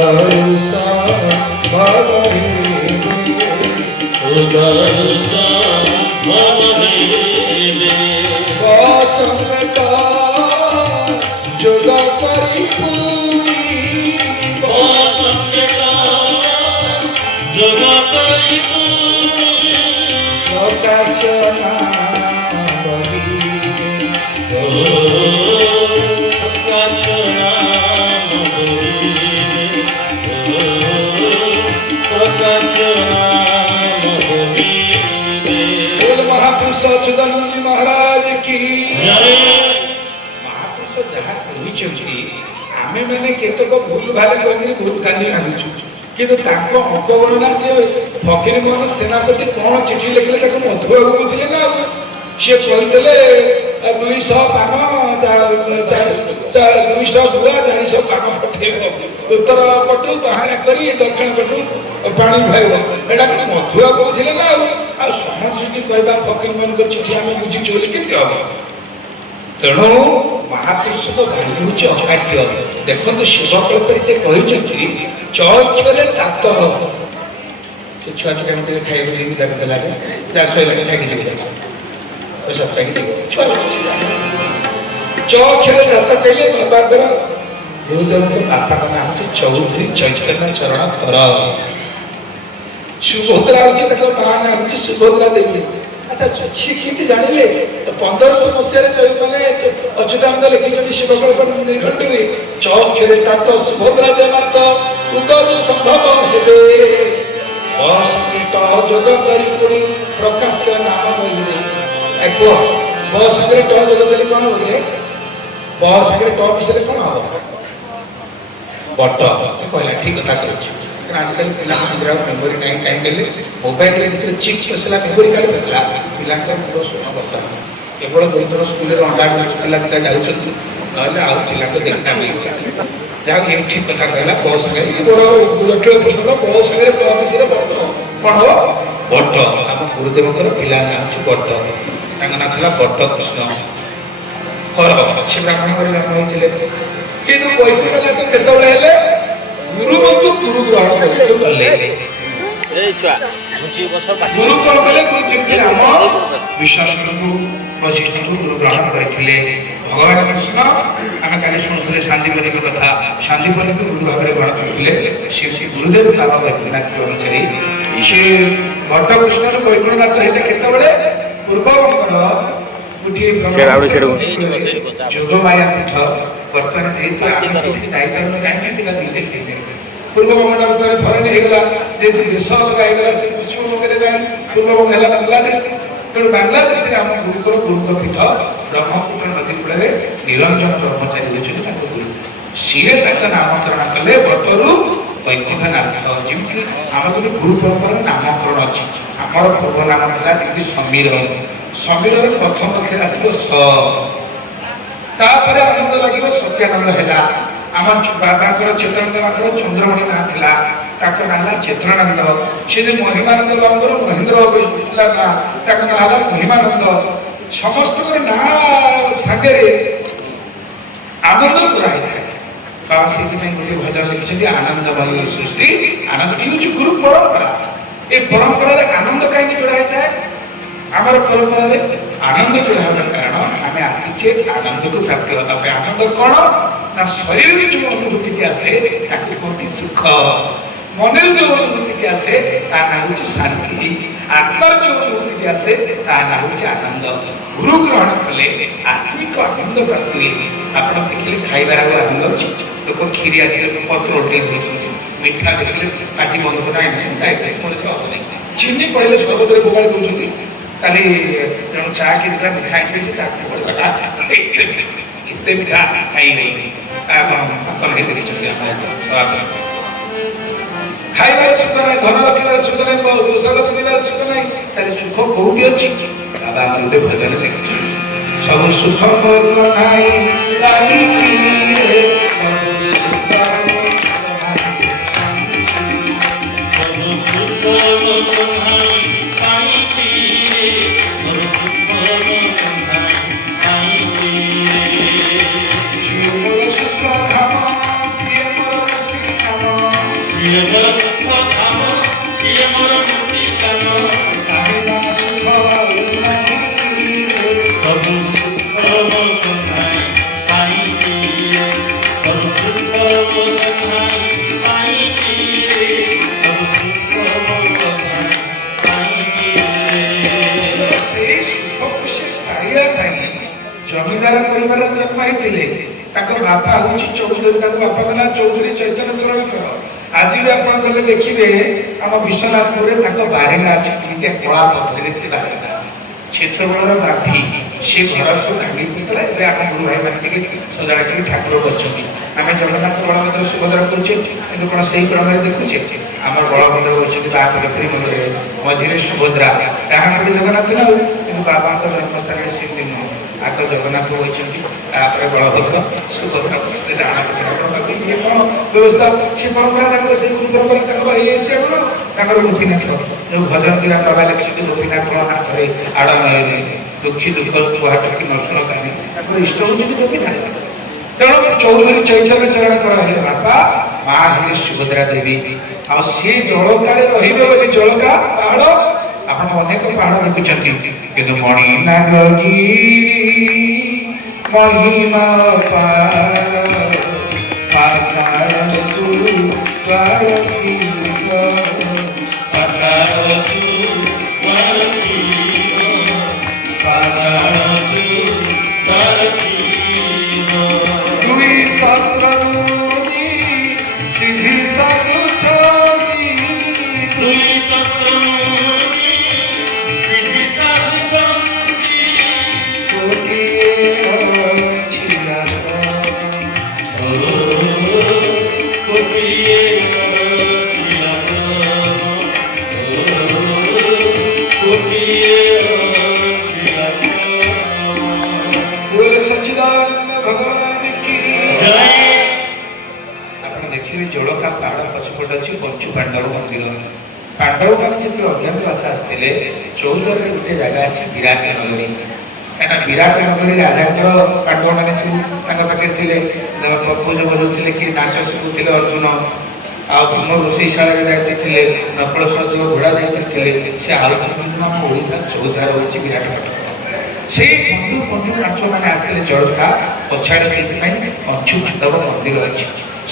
महापुरुष अच्युतानंद जी महाराज की महापुरुष जहाँ कही आमे मैंने केतक भूल भाल कर भूल खाली आनुचु किंतु ताको अंक गणना से फकीर मोहन सेनापति कौन चिठी लिखले ताको मधुआ कहते ना सी कहते 200 पान 200 गुआ 400 पान पठेब उत्तर पटु बाहना करी दक्षिण पटु पानी भाइब एटा कौन मधुआ कहते ना समझ कहवा फकीर मोहन को चिठी आम बुझी बोली केमती हम तेणु महापुरुष बाणी हूँ अकाट्य देखो शिवकल्प से कहते चक्षुरे तात ସେ ଛୁଆ ଛୁଆ ଟିକେ ଖାଇବାକୁ ଦେଇକି ତାକୁ ଦେଲାରେ ଯାହା ଶୋଇବାନି ଖାଇକି ଯିବି ସବୁ ଖାଇକି ଯିବି ଛୁଆ ଚ ଅକ୍ଷର ଦାତା କହିଲେ ବାବାଙ୍କର ଗୁରୁଦେବଙ୍କ ବାପାଙ୍କ ନାଁ ହେଉଛି ଚୌଧୁରୀ ଚୈତନ୍ୟ ଚରଣ କର। ସୁଭଦ୍ରା ହେଉଛି ତାଙ୍କ ମା ନାଁ ହେଉଛି ସୁଭଦ୍ରା ଦେବୀ। ଆଚ୍ଛା ସିଏ କେମିତି ଜାଣିଲେ? 1500 ମସିହାରେ ମାନେ ଅଚ୍ୟୁତାନନ୍ଦ ଲେଖିଛନ୍ତି ଶିବକଳ୍ପ ନିର୍ଘଣ୍ଟରେ ଚ ଅକ୍ଷରେ ତାତ ସୁଭଦ୍ରା ଦେବାନ୍ତ ଉଦରୁ ସମ୍ଭବ ହେବେ ଅସଂହିତ ଯୋଗ କରି ପୁଣି ପ୍ରକାଶ୍ୟ ନାମ କହିବେ। କୁହ ବ ସାଙ୍ଗରେ ଟ ଯୋଗ ଦେଲେ କଣ ହବ? ବ ସାଙ୍ଗରେ ଟ ମିଶିଲେ କଣ ହବ? ବଟ। କହିଲା ଠିକ କଥା କହିଛି। ଆଜିକାଲି ପିଲାମାନଙ୍କର ମେମୋରି ନାହିଁ କାହିଁକି କହିଲେ ମୋବାଇଲରେ ଯେତେବେଳେ ଚିପ୍ ପଶିଲା ମେମୋରି କାର୍ଡ ପଶିଲା ପିଲାଙ୍କର ମୁଣ୍ଡ ଶୂନ ବର୍ତ୍ତମାନ କେବଳ ଯୋଉଦିନ ସ୍କୁଲରେ ଅଣ୍ଡା ପିଲା ଦିଟା ଯାଉଛନ୍ତି ନହେଲେ ଆଉ ପିଲାଙ୍କୁ ଦେଖିନା ଯାହା ଏଇ ଠିକ କଥା କହିଲା ବ ସାଙ୍ଗରେ ବଡ ଲକ୍ଷ୍ୟ ପ୍ରଶ୍ନ ବ ସାଙ୍ଗରେ ବ ମିଶିଲେ ବଟ କଣ ହବ? ବଟ। ଆମ ଗୁରୁଦେବଙ୍କର ପିଲା ନାଁ ହେଉଛି ବଟ। ତାଙ୍କ ନାଁ ଥିଲା ବଟ କୃଷ୍ଣ କର। ସେ ବ୍ରାହ୍ମଣ ଘରେ ଜନ୍ମ ହୋଇଥିଲେ କିନ୍ତୁ ବୈକୁଣ୍ଠନାଥ କେତେବେଳେ ହେଲେ ଗୁରୁ ବନ୍ଧୁ ଗୁରୁ ଗ୍ରହଣ କରିବାକୁ ଗଲେ। ଗୁରୁ କଣ କଲେ? ଗୁରୁ ଯେମିତି ରାମ ବିଶ୍ୱାସକୁ ବଶିଷ୍ଠଙ୍କୁ ଗୁରୁ ଗ୍ରହଣ କରିଥିଲେ। ଭଗବାନ କୃଷ୍ଣ ଆମେ କାଲି ଶୁଣୁଥିଲେ ସାନ୍ଦିବନୀଙ୍କ କଥା। ସାନ୍ଦିବନୀକୁ ଗୁରୁ ଭାବରେ ଗ୍ରହଣ କରିଥିଲେ। ସେ ଗୁରୁଦେବ ବାବା ବୈକୁଣ୍ଠନାଥ ବ୍ରହ୍ମଚାରୀ। ସେ ବଟକୃଷ୍ଣରୁ ବୈକୁଣ୍ଠନାଥ ହେଲେ କେତେବେଳେ? ପୂର୍ବବଙ୍ଗର ଗୋଟିଏ ଯୋଗମାୟା ପୀଠ ବର୍ତ୍ତମାନ ଯେହେତୁ ଆମେ ସେଠି ଯାଇପାରୁନୁ କାହିଁକି ସେଟା ବିଦେଶ ହେଇଯାଇଛି। ପୂର୍ବବଙ୍ଗଟା ବର୍ତ୍ତମାନ ଫରେନ୍ ହେଇଗଲା ଯେହେତୁ ଦେଶ ଅଲଗା ହେଇଗଲା ସେ ପଶ୍ଚିମବଙ୍ଗରେ ନାହିଁ ପୂର୍ବବଙ୍ଗ ହେଲା ବାଂଲାଦେଶ। ତେଣୁ ବାଂଲାଦେଶରେ ଆମ ଗୁରୁଙ୍କର ଗୁରୁଙ୍କ ପୀଠ ବ୍ରହ୍ମପୁତ୍ର ନଦୀ କୂଳରେ ନିରଞ୍ଜନ ବ୍ରହ୍ମଚାରୀ ହେଉଛନ୍ତି ତାଙ୍କ ଗୁରୁ। ସିଏ ତାଙ୍କ ନାମକରଣ କଲେ ବଟରୁ ବୈକୁଣ୍ଠନାଥ। ଯେମିତି ଆମର ଗୋଟେ ଗୁରୁ ପରମ୍ପରାର ନାମକରଣ ଅଛି। ଆମର ପୂର୍ବ ନାମ ଥିଲା ଯେମିତି ସମୀର। ସମୀରରେ ପ୍ରଥମ ଅକ୍ଷର ଆସିବ ସ ତାପରେ ଆନନ୍ଦ ଲାଗିବ ସତ୍ୟାନନ୍ଦ ହେଲା। ଆମ ବାବାଙ୍କର ଚେତନାନନ୍ଦ ବାବାଙ୍କର ଚନ୍ଦ୍ରମଣି ନାଁ ଥିଲା ତାଙ୍କ ନାଁ ହେଲା ଚେତନାନନ୍ଦ। ସେ ଯେ ମହିମାନନ୍ଦ ବାବାଙ୍କର ମହେନ୍ଦ୍ର ଥିଲା ନାଁ ତାଙ୍କ ନାଁ ହେଲା ମହିମାନନ୍ଦ। ସମସ୍ତଙ୍କର ନାଁ ସାଙ୍ଗରେ ଆନନ୍ଦ ପୁରା ହେଇଥାଏ। ବାବା ସେଇଥିପାଇଁ ଗୋଟେ ଭଜନ ଲେଖିଛନ୍ତି ଆନନ୍ଦମୟ ସୃଷ୍ଟି ଆନନ୍ଦ। ଇଏ ହେଉଛି ଗୁରୁ ପରମ୍ପରା। ଏ ପରମ୍ପରାରେ ଆନନ୍ଦ କାହିଁକି ଯୋଡ଼ା ହେଇଥାଏ? ଆମର ପରମ୍ପରାରେ ଆନନ୍ଦ ଯୋଡ଼ା ହେବାର କାରଣ ଆମେ ଆସିଛେ ଆନନ୍ଦକୁ ପ୍ରାପ୍ତି ହେବା ପାଇଁ। ଆନନ୍ଦ କଣ ନା ଶରୀରରେ ଯୋଉ ଅନୁଭୂତିଟି ଆସେ ତାକୁ କୁହନ୍ତି ସୁଖ। ମନରେ ଯୋଉ ଅନୁଭୂତିଟି ଆସେ ତା ନାଁ ହେଉଛି ଶାନ୍ତି। ଆତ୍ମାର ଯୋଉ ଅନୁଭୂତିଟି ଆସେ ତା ନାଁ ହେଉଛି ଆନନ୍ଦ। ଗୁରୁ ଗ୍ରହଣ କଲେ ଆତ୍ମିକ ଆନନ୍ଦ ପ୍ରାପ୍ତି ହୁଏ। ଆପଣ ଦେଖିଲେ ଖାଇବାର ଆଉ ଆନନ୍ଦ ଅଛି। ଲୋକ କ୍ଷୀରି ଆସିଲେ ପତ୍ର ଉଠେଇ ଦେଉଛନ୍ତି। ମିଠା ଦେଖିଲେ ପାଟି ବନ୍ଦ ନାହିଁ ଡାଇବେଟିସ୍ ମଣିଷ ଆସୁନି। ଚିନି ପଡ଼ିଲେ ସର୍ବତରେ ବୋବାଳି ଦେଉଛନ୍ତି। କାଲି ଜଣେ ଚା କିଣିଥିଲା ମିଠା ହେଇଥିଲେ ସେ ଚା ଏତେ ମିଠା ଖାଇ ନାହିଁ ପାକଲ ହେଇ ଦେଖିଛନ୍ତି ଆମର ଖାଇବାରେ ସୁଖ ନାହିଁ, ଧନ ରଖିବାରେ ସୁଖ ନାହିଁ, ପୋଷାକ ପିନ୍ଧିବାରେ ସୁଖ ନାହିଁ। ତାହେଲେ ସୁଖ କୋଉଠି ଅଛି? ବାବା ଆମର ଗୋଟେ ଭଜନ ଲେଖିଛନ୍ତି ସବୁ ସୁଖ ମୋର ନାହିଁ ଜମିଦାର ପରିବାରରେ ଜନ୍ମ ହେଇଥିଲେ। ତାଙ୍କ ବାପା ହଉଛି ଚୌଧୁରୀ। ତାଙ୍କ ବାପାଙ୍କ ନାଁ ଚୌଧୁରୀ ଚୈତନ୍ୟ ଚରଣ କର। ଆଜି ବି ଆପଣ ଗଲେ ଦେଖିବେ ଆମ ବିଶ୍ୱନାଥପୁରରେ ତାଙ୍କ ବାରିନ୍ଦା ଅଛି। ଦୁଇଟା କଳା ପଥରରେ ସେ ବାରିନ୍ଦା। ସେତେବେଳର ମାଟି ସେ ଘର ସବୁ ଭାଙ୍ଗି ପଡ଼ିଥିଲା। ଏବେ ଆମ ଗୁରୁ ଭାଇମାନେ ଟିକେ ସଜାଡ଼ା କରି ଠାକୁର କରିଛନ୍ତି। ଆମେ ଜଗନ୍ନାଥ ବଳଭଦ୍ର ସୁଭଦ୍ରା କରୁଛେ କିନ୍ତୁ କ'ଣ ସେଇ କ୍ରମରେ ଦେଖୁଛେ? ଆମର ବଳଭଦ୍ର ହେଉଛନ୍ତି ବାହାପଟେ ପୁରୀ ମନ୍ଦିରରେ, ମଝିରେ ସୁଭଦ୍ରା, ଡାହାଣ ପଟେ ଜଗନ୍ନାଥ ନାଉ। କିନ୍ତୁ ବାବାଙ୍କ ଜନ୍ମସ୍ଥାନରେ ସେ ନୁହଁ। ଆଗ ଜଗନ୍ନାଥ ହୋଇଛନ୍ତି ତାପରେ ବଳଭଦ୍ର ସୁଭଦ୍ରା ଇଏ କ'ଣ ବ୍ୟବସ୍ଥା? ସେ ପରମ୍ପରା ତାଙ୍କର ସେଇ ପରମ୍ପରା ତାଙ୍କର ହେଇଯାଇଛି। ଆଗରୁ ତାଙ୍କର ଗୋପୀନାଥ ଯୋଉ ଭଜନ କିରା ବାବା ଲେଖିଛନ୍ତି ଗୋପୀନାଥ ହାତରେ ଆଡ଼ ନହେଲେ ଦୁଃଖୀ ଦୁଃଖ କୁହାଟି ନ ଶୁଣ କାହିଁ ତାଙ୍କର ଇଷ୍ଟ ହଉଛନ୍ତି ଗୋପୀନାଥ। ତେଣୁ ଚୌଧୁରୀ ଚୈତନ୍ୟ ଚରଣ କରାହେଲେ ବାପା ମା ହେଲେ ସୁଭଦ୍ରା ଦେବୀ ଆଉ ସେ ଜଳକାରେ ରହିବେ ବୋଲି ଜଳକା ପାହାଡ଼ ଆପଣ ଅନେକ ପାହାଡ଼ ଦେଖୁଛନ୍ତି କିନ୍ତୁ ମଣିନାଗଗିରି ମହିମା ପାର ପାତାଳକୁ ପାରଖିବ ପାତାଳକୁ ପାରଖିବ ପାତାଳକୁ ପାରଖିବ ଦୁଇ ସହସ୍ରମୁନି ସିଦ୍ଧି ସାଧୁଛନ୍ତି ଦୁଇ ସହସ୍ରମୁନି ସିଦ୍ଧି ସାଧୁଛନ୍ତି କୋଟିଏ ଅଛି ଆସନ କୋଟିଏ ଅଛି ଆସନ କୋଟିଏ ଅଛି ଆସନ बोल सच्चिदानंद भगवान की ଜୟ ଆପଣ ଦେଖିବେ ଜଳକା ପାହାଡ଼ ପଛପଟେ ଅଛି ପଞ୍ଚୁ ପାଣ୍ଡବ ମନ୍ଦିର ପାଣ୍ଡବମାନେ ଯେତେବେଳେ ଅଜ୍ଞାତବାସ ଆସିଥିଲେ ଚୌଦ୍ୱାରରେ ଗୋଟେ ଜାଗା ଅଛି ବିରାଟ ନଗରୀ କାହିଁକିନା ବିରାଟ ନଗରୀ ରାଜାଙ୍କର ପାଣ୍ଡବମାନେ ସବୁ ତାଙ୍କ ପାଖରେ ଥିଲେ ପୋଜ ବଜାଉଥିଲେ କି ନାଚ ଶିଖୁଥିଲେ ଅର୍ଜୁନ ଆଉ ଭୀମ ରୋଷେଇଶାଳାରେ ଦାୟିତ୍ୱ ଥିଲେ ନକଳ ସହଦେବ ଘୋଡ଼ା ଦାୟିତ୍ୱ ଥିଲେ ସେ ଆଉ ଆମ ଓଡ଼ିଶାର ଚୌଦ୍ୱାର ହେଉଛି ବିରାଟପାଟଣା সেই বন্ধু বন্ধু নাচମାନେ ଆସିଥିଲେ ଜଳକା ପଛଆଡ଼େ ସେଇଥିପାଇଁ ପଞ୍ଚୁ ପାଣ୍ଡବ ମନ୍ଦିର ଅଛି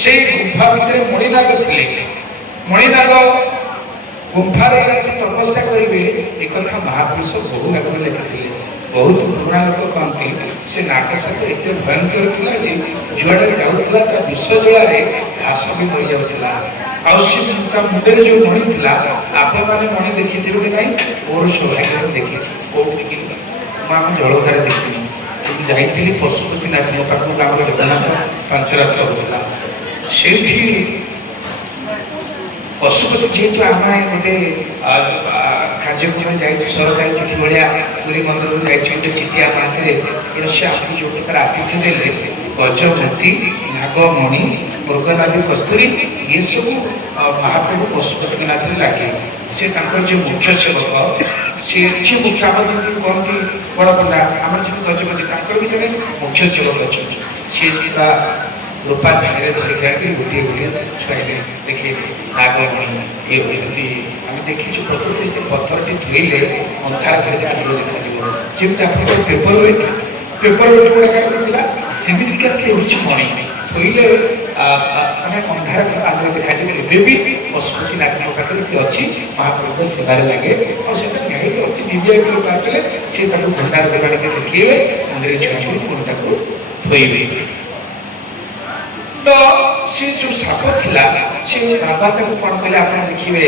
সেই ଗୁମ୍ଫା ଭିତରେ ମଣିନାଗ ଥିଲେ ମଣିନାଗ ଗୁମ୍ଫାରେ ଆସି ତପସ୍ୟା କରିବେ ଏକଥା ମହାପୁରୁଷ ବହୁ ଭାଗରେ ଲେଖିଥିଲେ ବହୁତ ପୁରୁଣା ଲୋକ କହନ୍ତି ସେ ନାଗସାପ ଏତେ ଭୟଙ୍କର ଥିଲା ଯେ ଯୁଆଡ଼େ ଯାଉଥିଲା ତା ବିଷ ଜଳାରେ ଘାସ ବି ବହିଯାଉଥିଲା ଆଉ ସେ ତା ମୁଣ୍ଡରେ ଯୋଉ ମଣି ଥିଲା ଆପଣମାନେ ମଣି ଦେଖିଥିବେ କି ନାହିଁ ମୋର ସୌଭାଗ୍ୟ ଦେଖିଛି କୋଉଠି ମୁଁ ଆମ ଜଳକାରେ ଦେଖିନି କିନ୍ତୁ ଯାଇଥିଲି ପଶୁପତିନାଥଙ୍କ ପାଖକୁ ଆମର ଜଗନ୍ନାଥ ପାଞ୍ଚ ରାତ୍ର ହେଉଥିଲା ସେଇଠି ପଶୁପତି ଯେହେତୁ ଆମେ ଗୋଟେ କାର୍ଯ୍ୟକ୍ରମରେ ଯାଇଛୁ ସରକାରୀ ଚିଠି ଭଳିଆ ପୁରୀ ମନ୍ଦିରକୁ ଯାଇଛୁ ଗୋଟେ ଚିଠି ଆମ ହାତରେ ତେଣୁ ସେ ଆମକୁ ଯେଉଁ ପ୍ରକାର ଆତିଥ୍ୟ ଦେଲେ ଗଜମୂର୍ତ୍ତି ନାଗମଣି ମୃଗନାଭି କସ୍ତୁରୀ ଏସବୁ ମହାପ୍ରଭୁ ପଶୁପତିନାଥରେ ଲାଗେ ସେ ତାଙ୍କର ଯେଉଁ ମୁଖ୍ୟ ସେବକ ସେ ଯିଏ ମୁଖ୍ୟ ଆମର ଯେମିତି କୁହନ୍ତି ବଡ଼ ପଣ୍ଡା ଆମର ଯେମିତି ଗଜପତି ତାଙ୍କର ବି ଜଣେ ମୁଖ୍ୟ ସେବକ ଅଛନ୍ତି ସିଏ ପୁରା ରୂପା ଧାଡ଼ିରେ ଧରିକି ଆଣିକି ଗୋଟିଏ ଗୋଟିଏ ଛୁଆଇଲେ ଦେଖେଇଲେ ନାଗମଣି ଇଏ ହେଉଛନ୍ତି ଆମେ ଦେଖିଛୁ ପ୍ରକୃତି ସେ ପଥରଟି ଧୋଇଲେ ଅନ୍ଧାର ଘରେ ଆଲୋକ ଦେଖାଯିବ ଯେମିତି ଆପଣଙ୍କର ପେପର ୱେଟ୍ ଗୁଡ଼ାକ ଥିଲା ସେମିତିକା ସେ ହେଉଛି ମଣି ଧୋଇଲେ ମାନେ ଅନ୍ଧାର ଘର ଆଲୋକ ଦେଖାଯିବ ଏବେ ବି ପଶୁପତିନାଥଙ୍କ ପାଖରେ ସେ ଅଛି ମହାପ୍ରଭୁଙ୍କ ସେବାରେ ଲାଗେ ଆଉ ସେଟା ନିହାତି ଅତି ନିବିଡ଼ ଲୋକ ଆସିଲେ ସେ ତାକୁ ଭଣ୍ଡାର କରି ଆଣିକି ଦେଖେଇବେ ମନ୍ଦିରରେ ଛୁଆଁଛୁଇଁ ପୁଣି ତାକୁ ଧୋଇବେ ତ ସେ ଯୋଉ ସାପ ଥିଲା ସେ ବାବା ତାକୁ କ'ଣ କଲେ ଆପଣ ଦେଖିବେ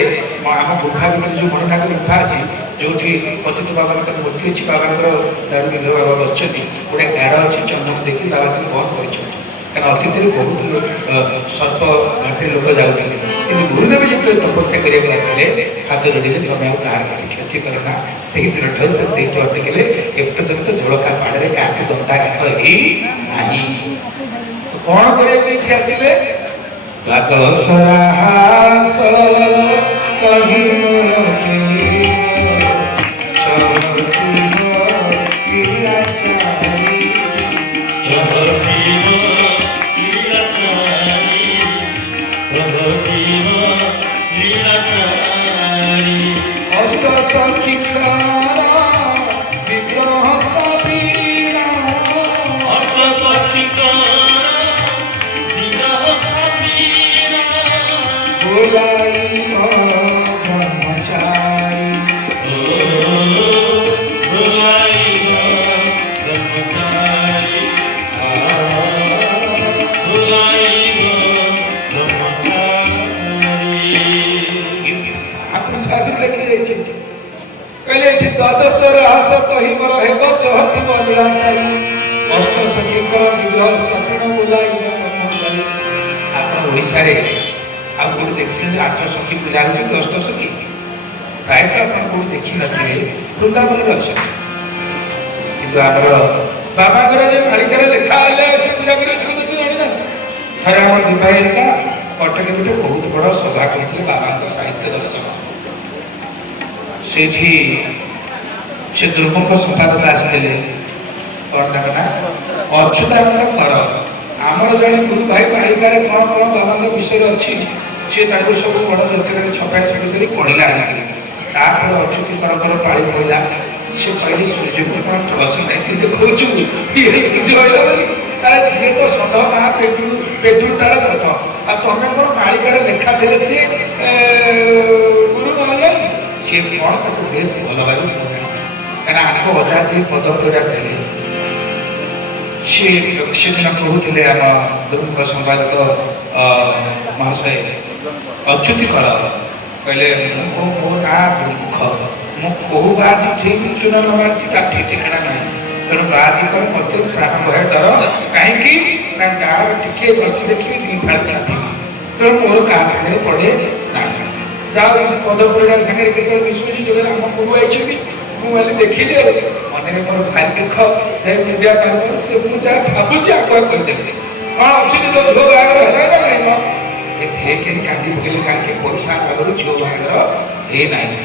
ଆମ ଗୁମ୍ଫା ଭିତରେ ଯୋଉ ମଣିନାଗ ଗୁମ୍ଫା ଅଛି ଯୋଉଠି ଅଚ୍ୟୁତ ବାବାଙ୍କର ମୂର୍ତ୍ତି ଅଛି ବାବାଙ୍କର ଦାରୁ ବିଗ୍ରହ ବାବା ବସିଛନ୍ତି ଗୋଟେ ଗାଡ଼ ଅଛି ଚନ୍ଦନ ଦେଖି ବାବା ତାକୁ ବନ୍ଦ କରିଛନ୍ତି କାରଣ ଅତୀତରେ ବହୁତ ସର୍ପ ଘାଟିରେ ଲୋକ ଯାଉଥିଲେ କିନ୍ତୁ ଗୁରୁଦେବ ଯେତେବେଳେ ତପସ୍ୟା କରିବାକୁ ଆସିଲେ ହାତ ଯୋଡ଼ିଲେ ତମେ ଆଉ କାହାର କିଛି କ୍ଷତି କର ନା ସେହି ଦିନଠାରୁ ସେ ସେଇଠି ଅଟକିଲେ ଏପର୍ଯ୍ୟନ୍ତ ଝୋଳକା ପାହାଡ଼ରେ କାହାକୁ ଦଣ୍ଡାଘାତ ହେଇ ନାହିଁ କଣ କରିବାକୁ ଏଠି ଆସିଲେ ଦ୍ୱାଦଶରାହାସ କହି ମୋର ଦ୍ୱାଦଶରେ ଆସ କହି ମୋର ହେବ ଚହତିବ ଲୀଳାଚାରୀ ଅଷ୍ଟ ସଖୀଙ୍କର ବିଗ୍ରହ ସ୍ଥାପନ ବୁଲାଇବ ବ୍ରହ୍ମଚାରୀ ଆପଣ ଓଡ଼ିଶାରେ ଆଉ କୋଉଠି ଦେଖିଛନ୍ତି ଆଠ ସଖୀ ପୂଜା ହେଉଛନ୍ତି ଅଷ୍ଟ ସଖୀ ପ୍ରାୟତଃ ଆପଣ କୋଉଠି ଦେଖିନଥିବେ ବୃନ୍ଦାବନରେ ଅଛନ୍ତି କିନ୍ତୁ ଆମର ବାବାଙ୍କର ଯେ ମାଳିକାରେ ଲେଖା ହେଲେ ସେ ପୂଜା କରିବା ସେ କିଛି ଜାଣିନାହାନ୍ତି ଥରେ ଆମ ଦିଭାଇ ହେରିକା କଟକ ଗୋଟେ ବହୁତ ବଡ଼ ସଭା କରିଥିଲେ ବାବାଙ୍କ ସାହିତ୍ୟ ଦର୍ଶନ ସେଇଠି ସେ ଦୁର୍ମୁଖ ସମ୍ପାଦକ ଆସିଥିଲେ କ'ଣ ତାଙ୍କ ନା ଅଚ୍ୟୁତାନନ୍ଦ କର ଆମର ଜଣେ ଗୁରୁ ଭାଇ ମାଳିକାରେ କ'ଣ କ'ଣ ବାବାଙ୍କ ବିଷୟରେ ଅଛି ସେ ତାକୁ ସବୁ ବଡ଼ ଯନ୍ତ୍ରରେ ଛପା ଛପି କରି ପଢ଼ିଲା ହେଲା। ତାପରେ ଅଚ୍ୟୁତିଙ୍କର ପାଳି ପଡ଼ିଲା। ସେ କହିଲେ ସୂର୍ଯ୍ୟକୁ କ'ଣ ଟର୍ଚ୍ଚ ନେଇକି ଦେଖାଉଛୁ ଇଏ ସୂର୍ଯ୍ୟ ହେଲା ବୋଲି। ତାର ଝିଅ ତ ସଦ ମା ପେଟରୁ ତାର ଦତ ଆଉ ତମେ କ'ଣ ମାଳିକାରେ ଲେଖା ଥିଲେ ସେ ଗୁରୁ ନହେଲେ ସିଏ କ'ଣ ତାକୁ ବେଶ ଭଲ ଲାଗେ କାରଣ ଆଙ୍କ ଅଜା ଯିଏ ପଦପ୍ରଜା ଥିଲେ ସିଏ ସେଦିନ କହୁଥିଲେ ଆମ ଦୁର୍ମୁଖ ସମ୍ପାଦକ ମହାଶୟ ଅଚ୍ୟୁତିକର କହିଲେ ମୋ ନାଁ ଦୁର୍ମୁଖ ମୁଁ କୋଉ ବାଜି ଠିକ୍ ଚୁନ ନ ମାରିଛି ତା ଠିକ୍ ଠିକଣା ନାହିଁ ତେଣୁ ବାଜି କର ମୋତେ ପ୍ରାଣ ଭୟ ଡର କାହିଁକି ନା ଯାହାର ଟିକେ ଗତି ଦେଖିବି ଦୁଇ ଫାଳ ଛାତି ତେଣୁ ମୋର କାହା ସାଙ୍ଗରେ ପଡ଼େ ନାହିଁ ଯାହା ଏମିତି ପଦପ୍ରଜା ସାଙ୍ଗରେ କେତେବେଳେ ମିଶୁଛି ଯୋଉଟା ଆମ ଗୁରୁ ଆଇଛନ୍ତି ମୁଁ କହିଲି ଦେଖିଲି ଆଉ ମନରେ ମୋର ଭାରି ଦେଖ ଯାଇ ମିଡ଼ିଆ ପାଇବାରୁ ସେ ମୁଁ ଯାହା ଭାବୁଛି ଆଗୁଆ କହିଦେଲି କ'ଣ ଅଛି ତ ଝିଅ ବାହାଘର ହେଲା ନା ନାହିଁ ମ ହେ କେହି କାନ୍ଦି ପକେଇଲେ କାହିଁକି ପଇସା ଆଗରୁ ଝିଅ ବାହାଘର ହେ ନାହିଁ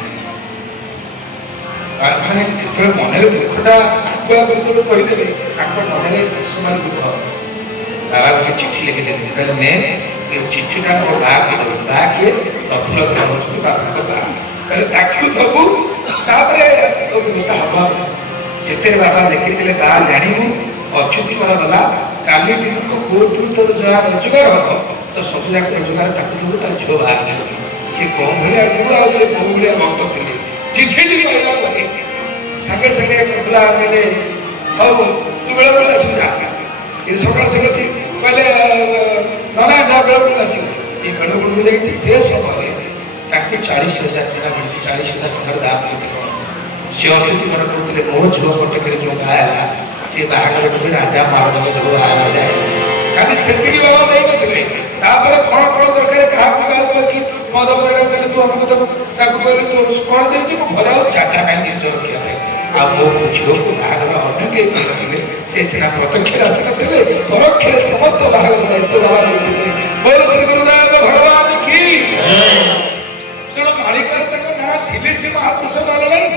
ମାନେ ଯେତେବେଳେ ମନରେ ଦୁଃଖଟା ଆଗୁଆ ଯେତେବେଳେ କହିଦେଲେ ତାଙ୍କ ମନରେ ଅସମାନ ଦୁଃଖ ବାବା ଗୋଟେ ଚିଠି ଲେଖିଦେଲେ କହିଲେ ନେ ଏ ଚିଠିଟା ମୋ ବାହା କହିଦେବୁ ବାହା କିଏ ପ୍ରଫୁଲ୍ଲ ଅଛନ୍ତି ବାବାଙ୍କ ବାହା କହିଲେ ତାକୁ ଦେବୁ ତାପରେ ବ୍ୟବସ୍ଥା ହବ ସେଥିରେ ବାବା ଲେଖିଥିଲେ ବାହା ଜାଣିବୁ ଅଚ୍ୟୁତିକର ଗଲା କାଲି ଦିନକୁ କୋର୍ଟରୁ ତୋର ଯାହା ରୋଜଗାର ହବ ତ ସବୁ ଯାକ ରୋଜଗାର ତାକୁ ଦେବୁ ତା ଝିଅ ବାହା ହେଇଯିବ ସେ କୋଉ ଭଳିଆ ଗୁରୁ ଆଉ ସେ କୋଉ ଭଳିଆ ଭକ୍ତ ଥିଲେ ଚିଠିଟି କହିଲା ପରେ ସାଙ୍ଗେ ସାଙ୍ଗେ ପ୍ରଫୁଲ୍ଲ କହିଲେ ହଉ ତୁ ବେଳେବେଳେ ଆସିବୁ ଯା ଏ ସକାଳ ସକାଳ କହିଲେ ନନା ଯା ବେଳେବେଳେ ଆସିବୁ ଏ ବେଳେବେଳେ ଯାଇକି ସେ ସମୟରେ ତାକୁ 40,000 ଟଙ୍କା ମିଳୁଛି 40,000 ଟଙ୍କାର ଦାମ କେତେ କ'ଣ ସେ ଅଚ୍ୟୁତିକର କହୁଥିଲେ ମୋ ଝିଅ କଟକରେ ଯେଉଁ ବାହା ହେଲା ସେ ବାହାଘର ବୋଧେ ରାଜା ମହାରାଜାଙ୍କ ଝିଅ ବାହା ହେଲା ଖାଲି ସେତିକି ବାବା ଦେଇନଥିଲେ ତାପରେ କ'ଣ କ'ଣ ଦରକାର କାହାକୁ କାହାକୁ କି ମଦ ପରିଣା କହିଲେ ତୁ ଆମକୁ ଦେବୁ ତାକୁ କହିଲେ ତୁ କ'ଣ ଦେଇଛି ମୁଁ ଘରେ ଆଉ ଚାଚା ପାଇଁ ଜିନିଷ ରଖିବା ପାଇଁ ଆଉ ମୋ ଝିଅକୁ ବାହାଘର ଅନ୍ୟ କେହି କରିନଥିଲେ ସେ ସିନା ପ୍ରତ୍ୟକ୍ଷରେ ଆସିନଥିଲେ ପରୋକ୍ଷରେ ସମସ୍ତ ବାହାଘର ଦାୟିତ୍ୱ ବାବା ଦେଇଥିଲେ ବୋଲ ଶ୍ରୀ ଗୁରୁଦେବ ଭଗବାନ କି ତେଣୁ ମାଳିକାରେ ତାଙ୍କ ନାଁ ଥିଲେ ସେ ମହାପୁରୁଷ ନହେଲେ ନାହିଁ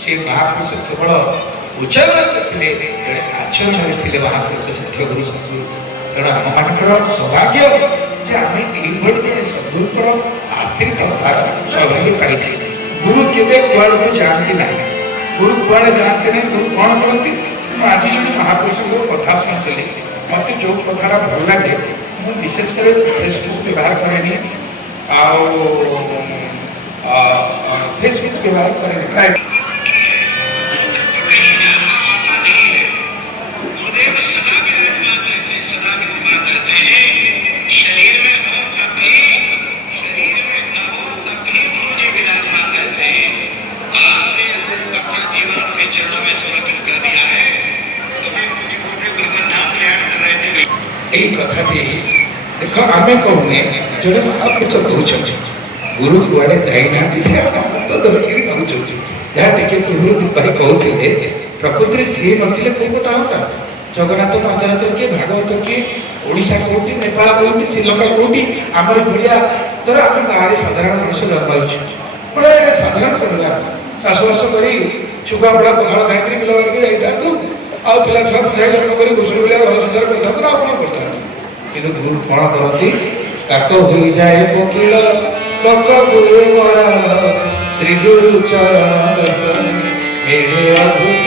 ସେ ମହାପୁରୁଷ କେବଳ ଉଚ୍ଚାରଣରେ ଥିଲେ ଜଣେ ଆଚରଣରେ ଥିଲେ ମହାପୁରୁଷ ସିଦ୍ଧ ଗୁରୁ ସଦ୍ଗୁରୁ ତେଣୁ ଆମମାନଙ୍କର ସୌଭାଗ୍ୟ ଯେ ଆମେ ଏଇଭଳି ଜଣେ ସଦ୍ଗୁରୁଙ୍କର ଆଶ୍ରିତ ହେବାର ସୌଭାଗ୍ୟ ପାଇଛେ ଗୁରୁ କେବେ କୁଆଡ଼କୁ ଯାଆନ୍ତି ନାହିଁ ଗୁରୁ କୁଆଡ଼େ ଯାଆନ୍ତି ନାହିଁ ଗୁରୁ କ'ଣ କରନ୍ତି ମୁଁ ଆଜି ଜଣେ ମହାପୁରୁଷଙ୍କର କଥା ଶୁଣିଥିଲି ମୋତେ ଯେଉଁ କଥାଟା ଭଲ ଲାଗେ ମୁଁ ବିଶେଷ କରି ଫେସବୁକ୍ ବ୍ୟବହାର କରେନି ଆଉ फेसबुक व्यवहार करेंगे प्राइवेट गुरुदेव सदा विराजमान रहते हैं सदा विराजमान रहते हैं शरीर में हो तब भी गुरु जी विराजमान रहते हैं आपने अपना जीवन अपने चरणों में समर्पित कर दिया है नाम प्रयाण कर रहे थे यही कथा देखो आम कहूने जो महापुरुष कहते गुरु कुआड़े जाइना से हाथ धरिक नौचुँ जहाँ टे पूर्व भाई कहते प्रकृति में सी नथिले कौ कथा होता जगन्नाथ पांचराचर किए भागवत किए ओडिशा कौटी नेपाल कौटी श्रीलंका कौटी आमर भाया धर आम गाँव में साधारण मनुष्य जन्म हो गोटे साधारण परिवार चाषबास कर छुआ बुढ़ा पखाड़ खाई बिल बाड़े जाता आ पिला छुआ पिला जन्म कर घुसुरी पिला घर संसार करता करता कि गुरु कौन करती काक हो जाए कोकिल लोक गुरु मरा श्री गुरु चरण दर्शन मेरे अद्भुत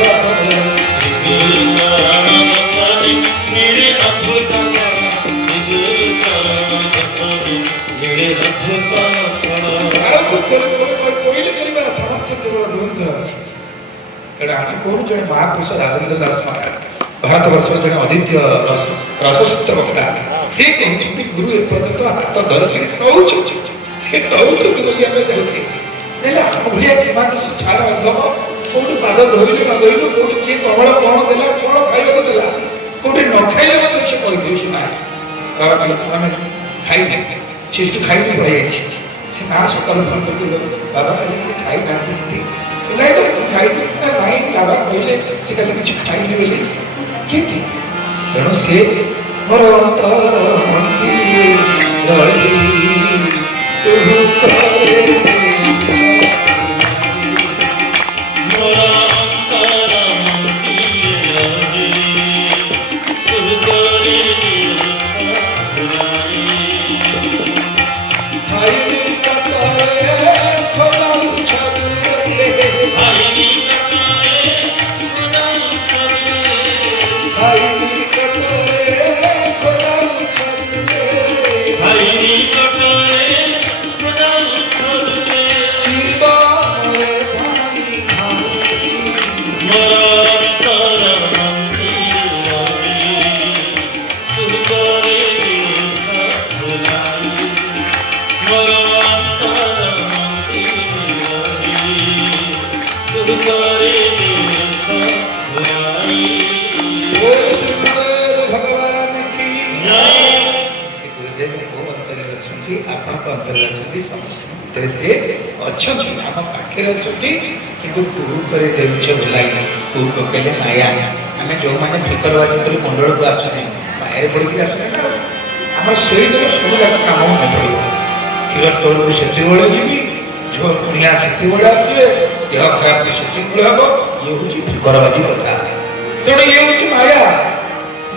श्री गुरु चरण दर्शन मेरे अद्भुत श्री गुरु चरण दर्शन मेरे अद्भुत कोई कर सामर्थ्य केवल गुरुଙ୍କର ଅଛି ତେଣୁ ଆମେ କହୁଛୁ ଜଣେ ମହାପୁରୁଷ ରାଜେନ୍ଦ୍ର ଦାସ ମହାରାଜ ଭାରତ ବର୍ଷର ଜଣେ ଅଦ୍ୱିତୀୟ ରସସୂତ୍ର ବକ୍ତା ସେ କହୁଛନ୍ତି ଗୁରୁ ଏପର୍ଯ୍ୟନ୍ତ ହାତ ଧରିଲେ କହୁଛନ୍ତି ସେ କହୁଛନ୍ତି ବୋଲି ଆମେ ଯାଉଛେ ହେଲେ ଆମ ଭଳିଆ କିମାଦୃଶ ଛାଡ଼ ମାଧ୍ୟମ କୋଉଠି ପାଦ ଧୋଇଲୁ ନ ଧୋଇଲୁ କୋଉଠି କିଏ କମଳ କ'ଣ ଦେଲା କ'ଣ ଖାଇବାକୁ ଦେଲା କୋଉଠି ନ ଖାଇଲେ ମଧ୍ୟ ସେ କହିଦେଉଛି ସେ ମା ବାବା ଲୋକମାନେ ଖାଇଲେ ସେ ସେଠି ଖାଇକି ରହିଯାଇଛି ସେ ମା ସକାଳୁ ଫୋନ କରିକି ବାବା କାଲି ଖାଇନାହାନ୍ତି ସେଠି ନାଇଁ ଖାଇଲି ନା ନାଇଁ ବାବା କହିଲେ ସେ କାଲି କିଛି ଖାଇନି ବୋଲି କିନ୍ତୁ ତେଣୁ ସେ ମୋର ଅନ୍ତର ମନ୍ଦିରେ ରହି तुम्हारे बुराई बोलो श्री गुरुदेव भगवान की जय श्री गुरुदेव को अंतर अच्छी आपन को अंतर अच्छी समस्त ଭିତରେ ସେ ଅଛନ୍ତି ଆମ ପାଖରେ ଅଛନ୍ତି କିନ୍ତୁ ଗୁରୁ କରି ଦେଉଛ ଭୁଲାଇ ଗୁରୁ କହିଲେ ମାୟା ଆମେ ଯେଉଁମାନେ ଫିକରବାଜି କରି ମଣ୍ଡଳକୁ ଆସୁଛେ ମାୟାରେ ପଡ଼ିକି ଆସୁଛେ ନା ଆମର ସେଇଦିନ ସବୁ ଯାକ କାମ ମନେ ପଡ଼ିବ କ୍ଷୀର ଷ୍ଟୋରକୁ ସେତିକିବେଳେ ଯିବି ଝିଅ କୁଣିଆ ସେତିକିବେଳେ ଆସିବେ ଦେହ ଖରାପ ବି ସେତିକିବେଳେ ହବ ଇଏ ହେଉଛି ଫିକରବାଜି କଥା ତେଣୁ ଇଏ ହେଉଛି ମାୟା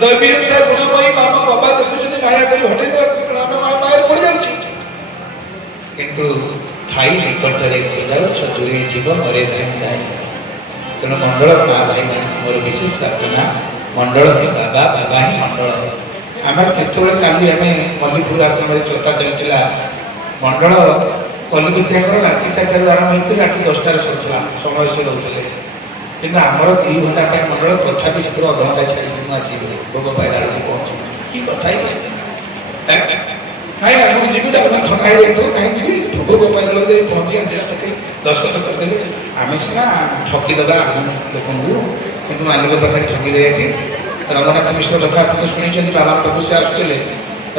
ଦୈବୀର ସେ ଗୁଣମୟୀ ମାମା ବାବା ଦେଖୁଛନ୍ତି ମାୟା କରି ହଟେଇ ଦେବାକୁ ଆମେ ମାୟାରେ ପଡ଼ିଯାଉଛି କିନ୍ତୁ ଥାଇ ନିକଟରେ ଖୋଜାଉଛ ଦୂରେଇ ଯିବ ମରେ ନାହିଁ ନାହିଁ ତେଣୁ ମଣ୍ଡଳ ମା ଭାଇମାନେ ମୋର ବିଶେଷ ପ୍ରାର୍ଥନା ମଣ୍ଡଳ ହିଁ ବାବା ବାବା ହିଁ ମଣ୍ଡଳ ଆମର କେତେବେଳେ କାଲି ଆମେ ମଲ୍ଲିପୁର ଆଶ୍ରମରେ ଚର୍ଚ୍ଚା ଚାଲିଥିଲା ମଣ୍ଡଳ କଲିକତିଆଙ୍କର ରାତି 4ଟାରୁ ଆରମ୍ଭ ହେଇଥିଲା ରାତି 10ଟାରେ ସରୁଥିଲା ସମୟ ସେ ରହୁଥିଲେ କିନ୍ତୁ ଆମର 2 ଘଣ୍ଟା ପାଇଁ ମଣ୍ଡଳ ତଥାପି ସେଥିରୁ ଅଧଘଣ୍ଟା ଛାଡ଼ିକି ମୁଁ ଆସିବି ଭୋଗ ପାଇଲା ବେଳକୁ ପହଞ୍ଚୁ କି କଥା ହେଇଥିଲା କାହିଁ ଆମକୁ ଯିବି ଆପଣ ଥଣ୍ଡା ହେଇଯାଇଥିବ କାହିଁ ଯିବି ଭୋଗ ପାଇଲା ବେଳକୁ ପହଞ୍ଚି ଆସିଲା 10 କଥା କରିଦେଲେ ଆମେ ସିନା ଠକିଦେବା ଆମ ଲୋକଙ୍କୁ କିନ୍ତୁ ମାଲିକ ପାଖରେ ଠକିବେ ଏଠି ରଘୁନାଥ ମିଶ୍ର କଥା ଆପଣ ଶୁଣିଛନ୍ତି ବାବା ପାଖକୁ ସେ ଆସୁଥିଲେ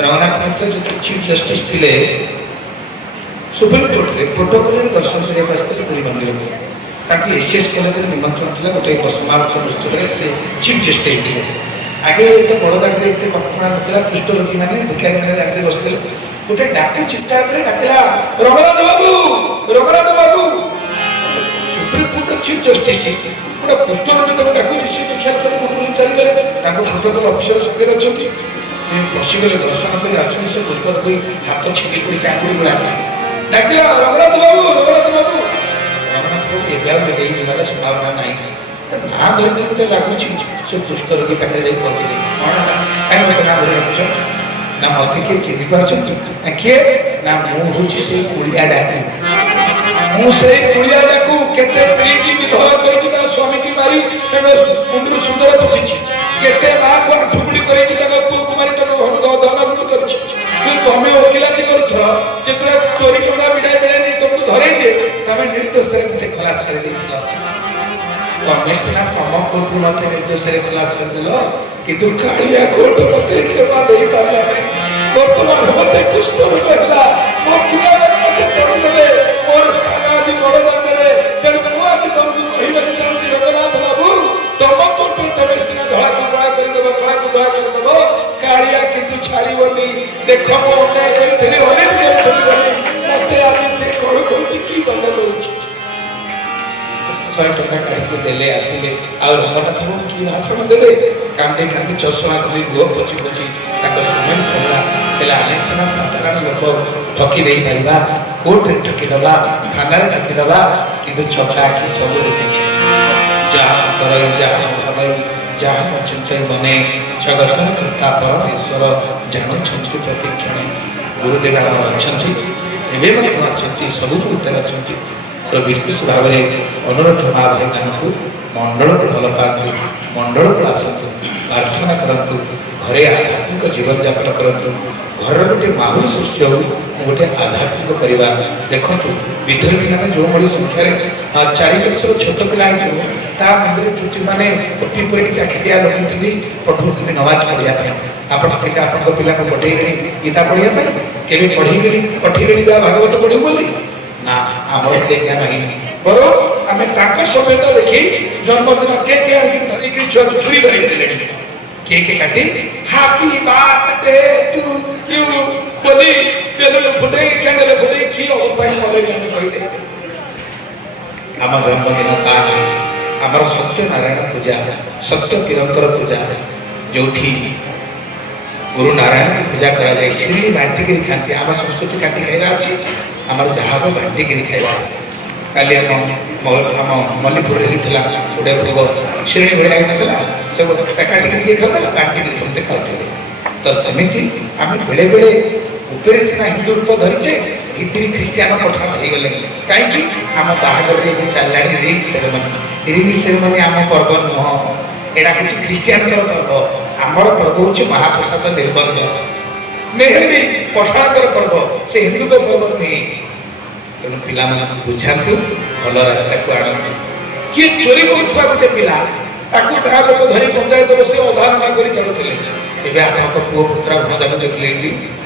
ରଘୁନାଥ ମିଶ୍ର ଯେତେବେଳେ ଚିଫ୍ ଜଷ୍ଟିସ୍ ଥିଲେ ସୁପ୍ରିମକୋର୍ଟରେ ପ୍ରୋଟୋକଲରେ ଦର୍ଶନ କରିବାକୁ ଆସିଥିଲେ ପୁରୀ ମନ୍ଦିରକୁ ତାଙ୍କୁ ଏସିଏସ୍ କଲେଜରେ ନିମନ୍ତ୍ରଣ ଥିଲା ଗୋଟେ ସମାବର୍ତ୍ତନ ଉତ୍ସବରେ ସେ ଚିଫ୍ ଜଷ୍ଟିସ୍ ଥିଲେ ଆଗେ ଏତେ ବଡ଼ ଦାଣ୍ଡରେ ଏତେ କଳ୍ପନା ନଥିଲା କୁଷ୍ଠରୋଗୀମାନେ ଭିକାରୀମାନେ ଦାଣ୍ଡରେ ବସିଥିଲେ ଗୋଟେ ଡାକୁ ଚିତ୍କାରରେ ଡାକିଲା ରଘୁନାଥ ବାବୁ ସୁପ୍ରିମକୋର୍ଟର ଚିଫ୍ ଜଷ୍ଟିସ୍ ଗୋଟେ କୁଷ୍ଠରୋଗୀ ତାକୁ ଡାକୁଛି ସେ ଖିଆଲ କରି ଚାଲିଗଲେ ତାଙ୍କ ପ୍ରୋଟୋକଲ ଅଫିସର ସାଙ୍ଗରେ ଅଛନ୍ତି ବସିଗଲେ ଦର୍ଶନ କରି ଆସୁଛନ୍ତି ସେ କୁଷ୍ଠରୋଗୀ ହାତ ଛିଣ୍ଡି ପଡ଼ିଛି ଆଙ୍ଗୁଳି ଗୁଡ଼ା ଡାକିଲା ରଘୁନାଥ ବାବୁ ଏବେ ଆଉ ହେଇଯିବାର ସମ୍ଭାବନା ନାହିଁ ନା ଧରିକି ଗୋଟେ ଲାଗୁଛି ସେ କୁଷ୍ଠରୋଗୀ ପାଖରେ ଯାଇ ପହଞ୍ଚିଲେ କ'ଣ କାହିଁ ମୋତେ ନା ଧରି ରଖୁଛ ନା ମୋତେ କିଏ ଚିହ୍ନି ପାରୁଛନ୍ତି ନା କିଏ ନା ମୁଁ ହେଉଛି ସେଇ କୁଳିଆ ଡାକୁ ମୁଁ ସେଇ କୁଳିଆ ଡାକୁ କେତେ ସ୍ତ୍ରୀ କି ବିଧବା କରିଛି ତା ସ୍ୱାମୀକି ମାରି ତାଙ୍କ ମୁଣ୍ଡରୁ ସୁନ୍ଦର ପୋଛିଛି କେତେ ମାଆକୁ ଆଠୁପୁଡ଼ି କରିଛି ତାଙ୍କ ପୁଅକୁ ମାରି ତାଙ୍କ ଧନଭୂ କରିଛି କିନ୍ତୁ ତମେ ଓକିଲାତି କରୁଥିଲ ଯେତେବେଳେ ଚୋରି ଟଙ୍କା ବିଡ଼ାଇ ନେଇ ତମକୁ ଧରେଇ ଦିଏ ତମେ ନିର୍ଦ୍ଦୋଷରେ ମୋତେ ଖଲାସ କରିଦେଇଥିଲ ତମେ ସିନା ତମ କୋର୍ଟରୁ ମୋତେ ନିର୍ଦ୍ଦୋଷରେ ଖଲାସ କରିଦେଲ କିନ୍ତୁ କାଳିଆ କୋର୍ଟ ମୋତେ କ୍ଷମା ଦେଇପାରିଲା ନାହିଁ ବର୍ତ୍ତମାନ ମୋତେ କୁଷ୍ଠରୋଗ ହେଲା ମୋ ପିଲାମାନେ ମୋତେ ତେଣିଦେଲେ ମୋର ସ୍ଥାନ ଆଜି ବଡ଼ ଦାଣ୍ଡରେ ତେଣୁ ମୁଁ ଆଜି ତମକୁ କହିବାକୁ ଚାହୁଁଛି ରଘୁନାଥ ବାବୁ ତମ କୋର୍ଟରୁ ତମେ ସିନା ଧଳାକୁ କଳା କରିଦେବ କଳାକୁ ଧଳା କରିଦେବ କାଳିଆ କିନ୍ତୁ ଛାଡ଼ିବନି ଦେଖ ମୁଁ ଅନ୍ୟାୟ କରିଥିଲି ଅନେକ କରିଥିଲି ମୋତେ ଆଜି ସେ କ'ଣ କରୁଛି କି ଦଣ୍ଡ ଦଉଛି 100 ଟଙ୍କା କାଢ଼ିକି ଦେଲେ ଆସିଲେ ଆଉ ରଙ୍ଗନାଥଙ୍କୁ କି ଭାଷଣ ଦେଲେ କାନ୍ଦି କାନ୍ଦି ଚଷମା କରି ଲୁହ ପୋଛି ପୋଛି ତାଙ୍କ ସମୟ ସରିଲା ହେଲେ ଆମେ ସିନା ସାଧାରଣ ଲୋକ ଠକି ଦେଇପାରିବା କୋର୍ଟରେ ଠକିଦେବା ଥାନାରେ ଠକିଦେବା କିନ୍ତୁ ଛକା ଆଖି ସବୁ ଦେଖିଛି ଯାହା କରଇ ଯାହା ଭାବଇ ଯାହା ଚିନ୍ତଇ ମନେ ଜଗତର କର୍ତ୍ତା ପରମେଶ୍ୱର ଜାଣୁଛନ୍ତି ପ୍ରତିକ୍ଷଣେ ଗୁରୁଦେବ ଆମର ଅଛନ୍ତି ଏବେ ମଧ୍ୟ ଅଛନ୍ତି ସବୁକୁ ଉତ୍ତର ଅଛନ୍ତି ବିଶେଷ ଭାବରେ ଅନୁରୋଧ ମା ଭାଇମାନଙ୍କୁ ମଣ୍ଡଳକୁ ଭଲ ପାଆନ୍ତୁ ମଣ୍ଡଳକୁ ଆସନ୍ତୁ ପ୍ରାର୍ଥନା କରନ୍ତୁ ଘରେ ଆଧ୍ୟାତ୍ମିକ ଜୀବନଯାପନ କରନ୍ତୁ ଘରର ଗୋଟେ ମାହୋଲ ସୃଷ୍ଟି ହେଉ ଗୋଟେ ଆଧ୍ୟାତ୍ମିକ ପରିବାର ଦେଖନ୍ତୁ ବିଦ୍ୟାର୍ଥୀମାନେ ଯେଉଁଭଳି ସଂଖ୍ୟାରେ 4 ବର୍ଷର ଛୋଟ ପିଲା ହେଇଥିବ ତା ମୁଣ୍ଡରେ ଚୁଟିମାନେ ପଟି ପରି ଚାକିରିଆ ଲଗେଇଛନ୍ତି ପଠଉଛନ୍ତି ନମାଜ ପଢ଼ିବା ପାଇଁ ଆପଣ ଟିକେ ଆପଣଙ୍କ ପିଲାଙ୍କୁ ପଠେଇଲେଣି ଗୀତା ପଢ଼ିବା ପାଇଁ କେବେ ପଢ଼େଇଲେଣି ପଠେଇଲେଣି ତା ଭାଗବତ ପଢ଼ିବୁ ବୋଲି ନା ଆମର ସେ ଜ୍ଞାନ ହେଇନି ବରଂ ଆମେ ତାଙ୍କ ସମେତ ଦେଖି ଜନ୍ମଦିନ କେକ୍ ଆଣିକି ଧରିକି ଛୁଆକୁ ଛୁରୀ ଧରି ଦେଲେଣି କେକ୍ କାଟି ହାପି ବାର୍ଥଡେ ଟୁ ୟୁ ବୋଲି ବେଲୁନ ଫୁଟେଇ କ୍ୟାଣ୍ଡେଲ ଫୁଟେଇ କି ଅବସ୍ଥା ହେଲାଣି ଆମେ କହିଲେ ଆମ ଜନ୍ମଦିନ ତା ନୁହେଁ ଆମର ସତ୍ୟନାରାୟଣ ପୂଜା ସତ୍ୟ ତିରଙ୍କର ପୂଜା ଯୋଉଠି ଗୁରୁ ନାରାୟଣଙ୍କୁ ପୂଜା କରାଯାଏ ଶିରିଳି ବାଣ୍ଟିକିରି ଖାଆନ୍ତି ଆମ ସଂସ୍କୃତି କାଟି ଖାଇବା ଅଛି ଆମର ଯାହା ହବ ବାଣ୍ଟିକିରି ଖାଇବା କାଲି ଆମ ମଲ୍ଲିପୁରରେ ହେଇଥିଲା ଗୋଟେ ଭୋଗ ଶିରିଳି ଭଳିଆ ହେଇନଥିଲା ସେ କାଟିକିରି କିଏ ଖାଉଥିଲା ବାଣ୍ଟିକିରି ସମସ୍ତେ ଖାଉଥିଲେ ତ ସେମିତି ଆମେ ବେଳେବେଳେ ଉପରେ ସିନା ହିନ୍ଦୁ ରୂପ ଧରିଛେ ଭିତରେ ଖ୍ରୀଷ୍ଟିଆନ ପଠାଣ ହେଇଗଲେ କାହିଁକି ଆମ ବାହାଘରରେ ଏବେ ଚାଲିଲାଣି ରିଙ୍ଗ ସେରେମନି ଆମ ପର୍ବ ନୁହଁ ଏଇଟା ହେଉଛି ଖ୍ରୀଷ୍ଟିଆନଙ୍କର ପର୍ବ ଆମର ପର୍ବ ହେଉଛି ମହାପ୍ରସାଦ ନିର୍ବନ୍ଧ ମେହେନ୍ଦି ପଠାଣଙ୍କର ପର୍ବ ସେ ହିନ୍ଦୁଙ୍କ ପର୍ବ ନୁହେଁ ତେଣୁ ପିଲାମାନଙ୍କୁ ବୁଝାନ୍ତୁ ଭଲ ରାସ୍ତାକୁ ଆଣନ୍ତୁ କିଏ ଚୋରି କରୁଥିବା ଗୋଟେ ପିଲା ତାକୁ ଗାଁ ଲୋକ ଧରି ପଞ୍ଚାୟତ ବସି ଅବହେଳନା କରି ଚାଲୁଥିଲେ। ଏବେ ଆପଣଙ୍କ ପୁଅ ପୁତ୍ରା ଭଣଜାକୁ ଦେଖିଲେ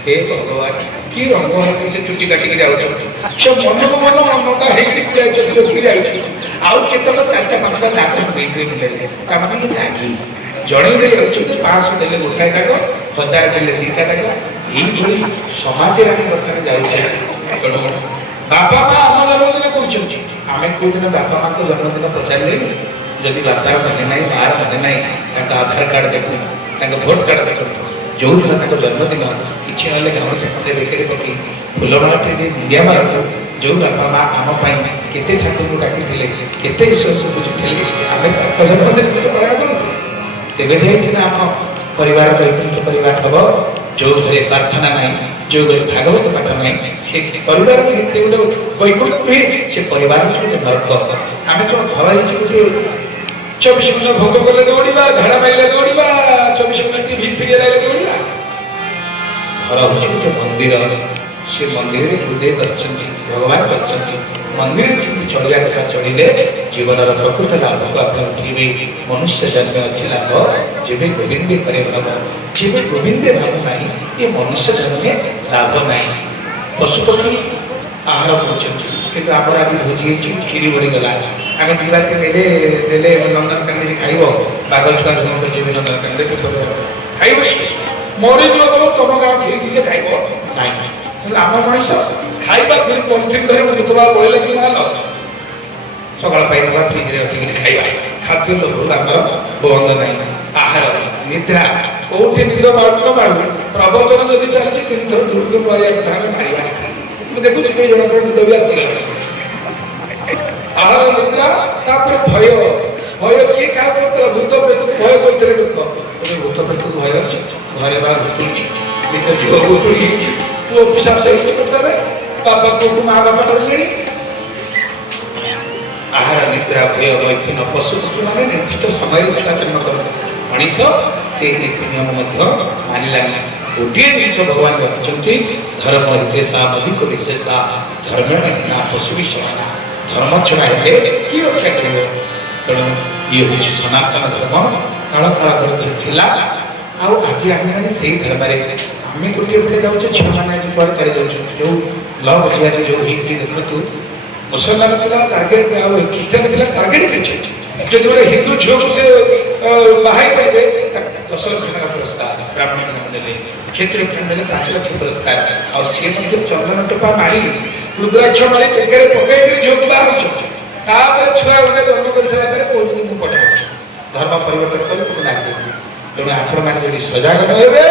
ହେ ଭଗବାନ କି ରଙ୍ଗ ହେଇକି ସେ ଚୁଟି କାଟିକି ଯାଉଛନ୍ତି, ସେ ମନକୁ ମନ ମନଟା ହେଇକି ଚୋରି ଯାଉଛନ୍ତି। ଆଉ କେତେକ ଚାରିଟା ପାଞ୍ଚଟା ଦାଗ ପିଇଥିବେ ପିଲାରେ ତାମାନେ ଦାଗି ଜଣେଇ ଦେଇ ଯାଉଛନ୍ତି 500 ଦେଲେ ଗୋଟାଏ ଦାଗ, 1000 ଦେଲେ 2ଟା ଦାଗ। ଏଇଭଳି ସମାଜରେ ଆମେ ବର୍ତ୍ତମାନ ଯାଉଛେ। ତେଣୁ ବାପା ମା ଆମ ଜନ୍ମଦିନ କରୁଛନ୍ତି, ଆମେ କୋଉଦିନ ବାପା ମାଙ୍କ ଜନ୍ମଦିନ ପଚାରିଲେ? ଯଦି ବାପାର ମନେ ନାହିଁ ମାର ମନେ ନାହିଁ ତାଙ୍କ ଆଧାର କାର୍ଡ ଦେଖନ୍ତୁ, ତାଙ୍କ ଭୋଟ କାର୍ଡ ଦେଖନ୍ତୁ। ଯେଉଁଦିନ ତାଙ୍କ ଜନ୍ମଦିନ କିଛି ନହେଲେ ଗାଁର ଚାକିରି ବେକରେ ପକେଇ ଫୁଲମାଳଟି ଦେଇ ମୁଣ୍ଡିଆ ମାରନ୍ତୁ। ଯେଉଁ ବାପା ମା ଆମ ପାଇଁ କେତେ ଠାକୁରଙ୍କୁ ଡାକିଥିଲେ, କେତେ ଈଶ୍ୱରକୁ ବୁଝିଥିଲେ, ଆମେ ତାଙ୍କ ଜନ୍ମଦିନକୁ ପାଳନ କରୁଛୁ। ତେବେ ଯାଇ ସିନା ଆମ ପରିବାର ବୈକୁଣ୍ଠ ପରିବାର ହବ। ଯେଉଁ ଘରେ ପ୍ରାର୍ଥନା ନାହିଁ, ଯେଉଁ ଘରେ ଭାଗବତ ପାଠ ନାହିଁ, ସେ ପରିବାର ଏତେ ଗୋଟେ ବୈକୁଣ୍ଠ ନୁହେଁ, ସେ ପରିବାର ଗୋଟେ ନରକ। ଆମେ କ'ଣ ଘର ହେଇଛି ଗୋଟେ 24 ଘଣ୍ଟା ଭୋଗ କଲେ ଦୌଡ଼ିବା, ଝାଡ଼ା ପାଇଲେ ଦୌଡ଼ିବା, 24 ଘଣ୍ଟା ଟିଭି ସିରିଏଲ୍ ଆଇଲେ ଦୌଡ଼ିବା। ଘର ହେଉଛି ଗୋଟେ ମନ୍ଦିର, ସେ ମନ୍ଦିରରେ ହୃଦୟ ବସିଛନ୍ତି, ଭଗବାନ ବସିଛନ୍ତି। ମନ୍ଦିରରେ ଯେମିତି ଚଳିବା କଥା ଚଳିଲେ ଜୀବନର ପ୍ରକୃତ ଲାଭକୁ ଆପଣ ଉଠେଇବେ। ମନୁଷ୍ୟ ଜନ୍ମ ଅଛି ଲାଭ, ଯେବେ ଗୋବିନ୍ଦେ କରେ ଭାବ, ଯେବେ ଗୋବିନ୍ଦେ ଭାବ ନାହିଁ ଏ ମନୁଷ୍ୟ ଜନ୍ମେ ଲାଭ ନାହିଁ। ପଶୁପକ୍ଷୀ ଆହାର କରୁଛନ୍ତି, କିନ୍ତୁ ଆମର ଆଜି ଭୋଜି ହେଇଛି, କ୍ଷୀରି ବଳିଗଲା, ଆମେ ଦିବାକେ ଦେଲେ ନନ୍ଦନକାନନ ଖାଇବ। ବାଘ ଛୁଆ ଜନ୍ମ ଯିବେ ନନ୍ଦନକାନନରେ ଖାଇବ, ମରିଯିବ ବୋଲ ତମ ଗାଁ କ୍ଷୀରି ସେ ଖାଇବ ନାହିଁ। କିନ୍ତୁ ଆମ ମଣିଷ ଖାଇବା ପଲିଥିନ ଧରି ବୁଲୁଥିବା ବଳିଲେ କି ନା ସକାଳ ପାଇନବା ଫ୍ରିଜରେ ରଖିକିରି ଖାଇବା। ଖାଦ୍ୟ ଲୋଭରୁ ଆମର ବନ୍ଦ ନାହିଁ। ଆହାର ନିଦ୍ରା କୋଉଠି ନିଦ ମାଡୁ ମାଡୁ ପ୍ରବଚନ ଯଦି ଚାଲିଛି 3 ଥର ଦୂରକୁ ମାରିବା କଥା ଆମେ ମାରିବା। ମୁଁ ଦେଖୁଛି କେହି ଜଣଙ୍କର ନିଦ ବି ଆସିଗଲା। ଆହାର ନିଦ୍ରା, ତାପରେ ଭୟ। ଭୟ କିଏ କାହା କରୁଥିଲା? ଭୂତ ପ୍ରେତକୁ ଭୟ କରୁଥିଲେ ଲୋକ। ଭୂତ ପ୍ରେତକୁ ଭୟ ଅଛି? ଘରେ ବା ଭୁତୁଳି, ନିଜ ଝିଅ ଭୁତୁଳି ହେଇଛି, ପୁଅ ପିଶାଚ ହେଇଛି କରିଦେବେ, ବାପା ପୁଅକୁ ମା ବାପା ଡରିଲେଣି। ଆହାର ନିଦ୍ରା ଭୟ ମୈଥୁନ ପଶୁପକ୍ଷୀ ମାନେ ନିର୍ଦ୍ଦିଷ୍ଟ ସମୟରେ ଛୁଆ ଜନ୍ମ କରନ୍ତି। ମଣିଷ ସେହି ନୀତି ନିୟମ ମଧ୍ୟ ମାନିଲାନି। ଗୋଟିଏ ଜିନିଷ ଭଗବାନ ରଖିଛନ୍ତି, ଧର୍ମ ହିତେଶା ଅଧିକ ବିଶେଷା ଧର୍ମେଣ ହୀନା ପଶୁ ବିଷମା। ଧର୍ମ ଛଡ଼ା ହେଲେ କି ରକ୍ଷା କରିବ? ତେଣୁ ଇଏ ହେଉଛି ସନାତନ ଧର୍ମ, କାଳ କାଳ ଧରି ଥିଲା। ଆଉ ଆଜି ଆମେମାନେ ସେଇ ଧର୍ମରେ ଆମେ ଗୋଟିଏ ପଟେ ଯାଉଛେ, ଝିଅମାନେ ଆଜି କୁଆଡ଼େ ଚାଲି ଯାଉଛନ୍ତି। ଯେଉଁ ଲଭ୍ ଜିହାଦ ଯେଉଁ ହେଇକି ଦେଖନ୍ତୁ, ମୁସଲମାନ ପିଲା ଟାର୍ଗେଟ ଆଉ ଖ୍ରୀଷ୍ଟିଆନ ପିଲା ଟାର୍ଗେଟ କରିଛନ୍ତି। ଯଦି ଗୋଟେ ହିନ୍ଦୁ ଝିଅକୁ ସେ ବାହାଇ ପାରିବେ 10 ଲକ୍ଷ ଟଙ୍କା ପୁରସ୍କାର, ବ୍ରାହ୍ମଣ ନେଲେ, କ୍ଷତ୍ରିୟ ନେଲେ 5 ଲକ୍ଷ ପୁରସ୍କାର। ଆଉ ସିଏ ମଧ୍ୟ ଚନ୍ଦନ ଟୋପା ମାରି ରୁଦ୍ରାକ୍ଷ ମାରି ଟେକାରେ ପକେଇକିରି ଝିଅକୁ ବାହାରୁଛନ୍ତି। ତାପରେ ଛୁଆ ଗୋଟେ ଜନ୍ମ କରିସାରିଲା ପରେ କହୁଛନ୍ତି ମୁଁ ପଠେଇବି, ଧର୍ମ ପରିବର୍ତ୍ତନ କରି ତାକୁ ଲାଗିଦେବି। ତେଣୁ ଆପଣମାନେ ଯଦି ସଜାଗ ନ ହେବେ,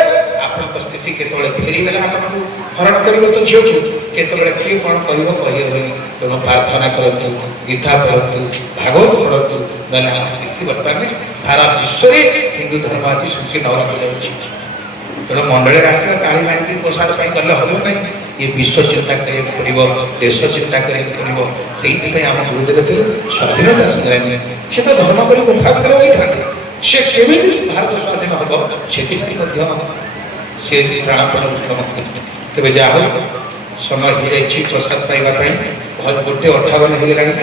ଆପଣଙ୍କ ସ୍ଥିତି କେତେବେଳେ ଫେରିଗଲେ ଆପଣଙ୍କୁ ହରଣ କରିବ ତ ଝିଅକୁ, କେତେବେଳେ କିଏ କ'ଣ କରିବ କହିହେବନି। ତେଣୁ ପ୍ରାର୍ଥନା କରନ୍ତୁ, ଗୀତା ପଢ଼ନ୍ତୁ, ଭାଗବତ ପଢ଼ନ୍ତୁ, ନହେଲେ ଆମ ସ୍ଥିତି ବର୍ତ୍ତମାନ ସାରା ବିଶ୍ୱରେ ହିନ୍ଦୁ ଧର୍ମ ଆଜି ସଂକୀର୍ଣ୍ଣ ହେବାକୁ ଯାଉଛି। ତେଣୁ ମଣ୍ଡଳୀରେ ଆସିବା ତାଳି ମାରିକି ପ୍ରସାଦ ପାଇଁ ଗଲେ ହେବ ନାହିଁ। ଏ ବିଶ୍ୱ ଚିନ୍ତା କରିବାକୁ ପଡ଼ିବ, ଦେଶ ଚିନ୍ତା କରିବାକୁ ପଡ଼ିବ। ସେଇଥିପାଇଁ ଆମ ଗୁରୁଦେବ ଥିଲେ ସ୍ୱାଧୀନତା ସଂଗ୍ରାମୀ। ସେ ତ ଧର୍ମ କରି ଗୁମ୍ଫା ଭିତରେ ରହିଥାନ୍ତି, ସେ କେମିତି ଭାରତ ସ୍ୱାଧୀନ ହେବ ସେଥିପାଇଁ ମଧ୍ୟ ସେ ପ୍ରାଣପଣ ଉଦ୍ୟମ କରିଛନ୍ତି। ତେବେ ଯାହା ହଉ ସମୟ ହେଇଯାଇଛି ପ୍ରସାଦ ପାଇବା ପାଇଁ, 1:58 ହେଇଗଲାଣି।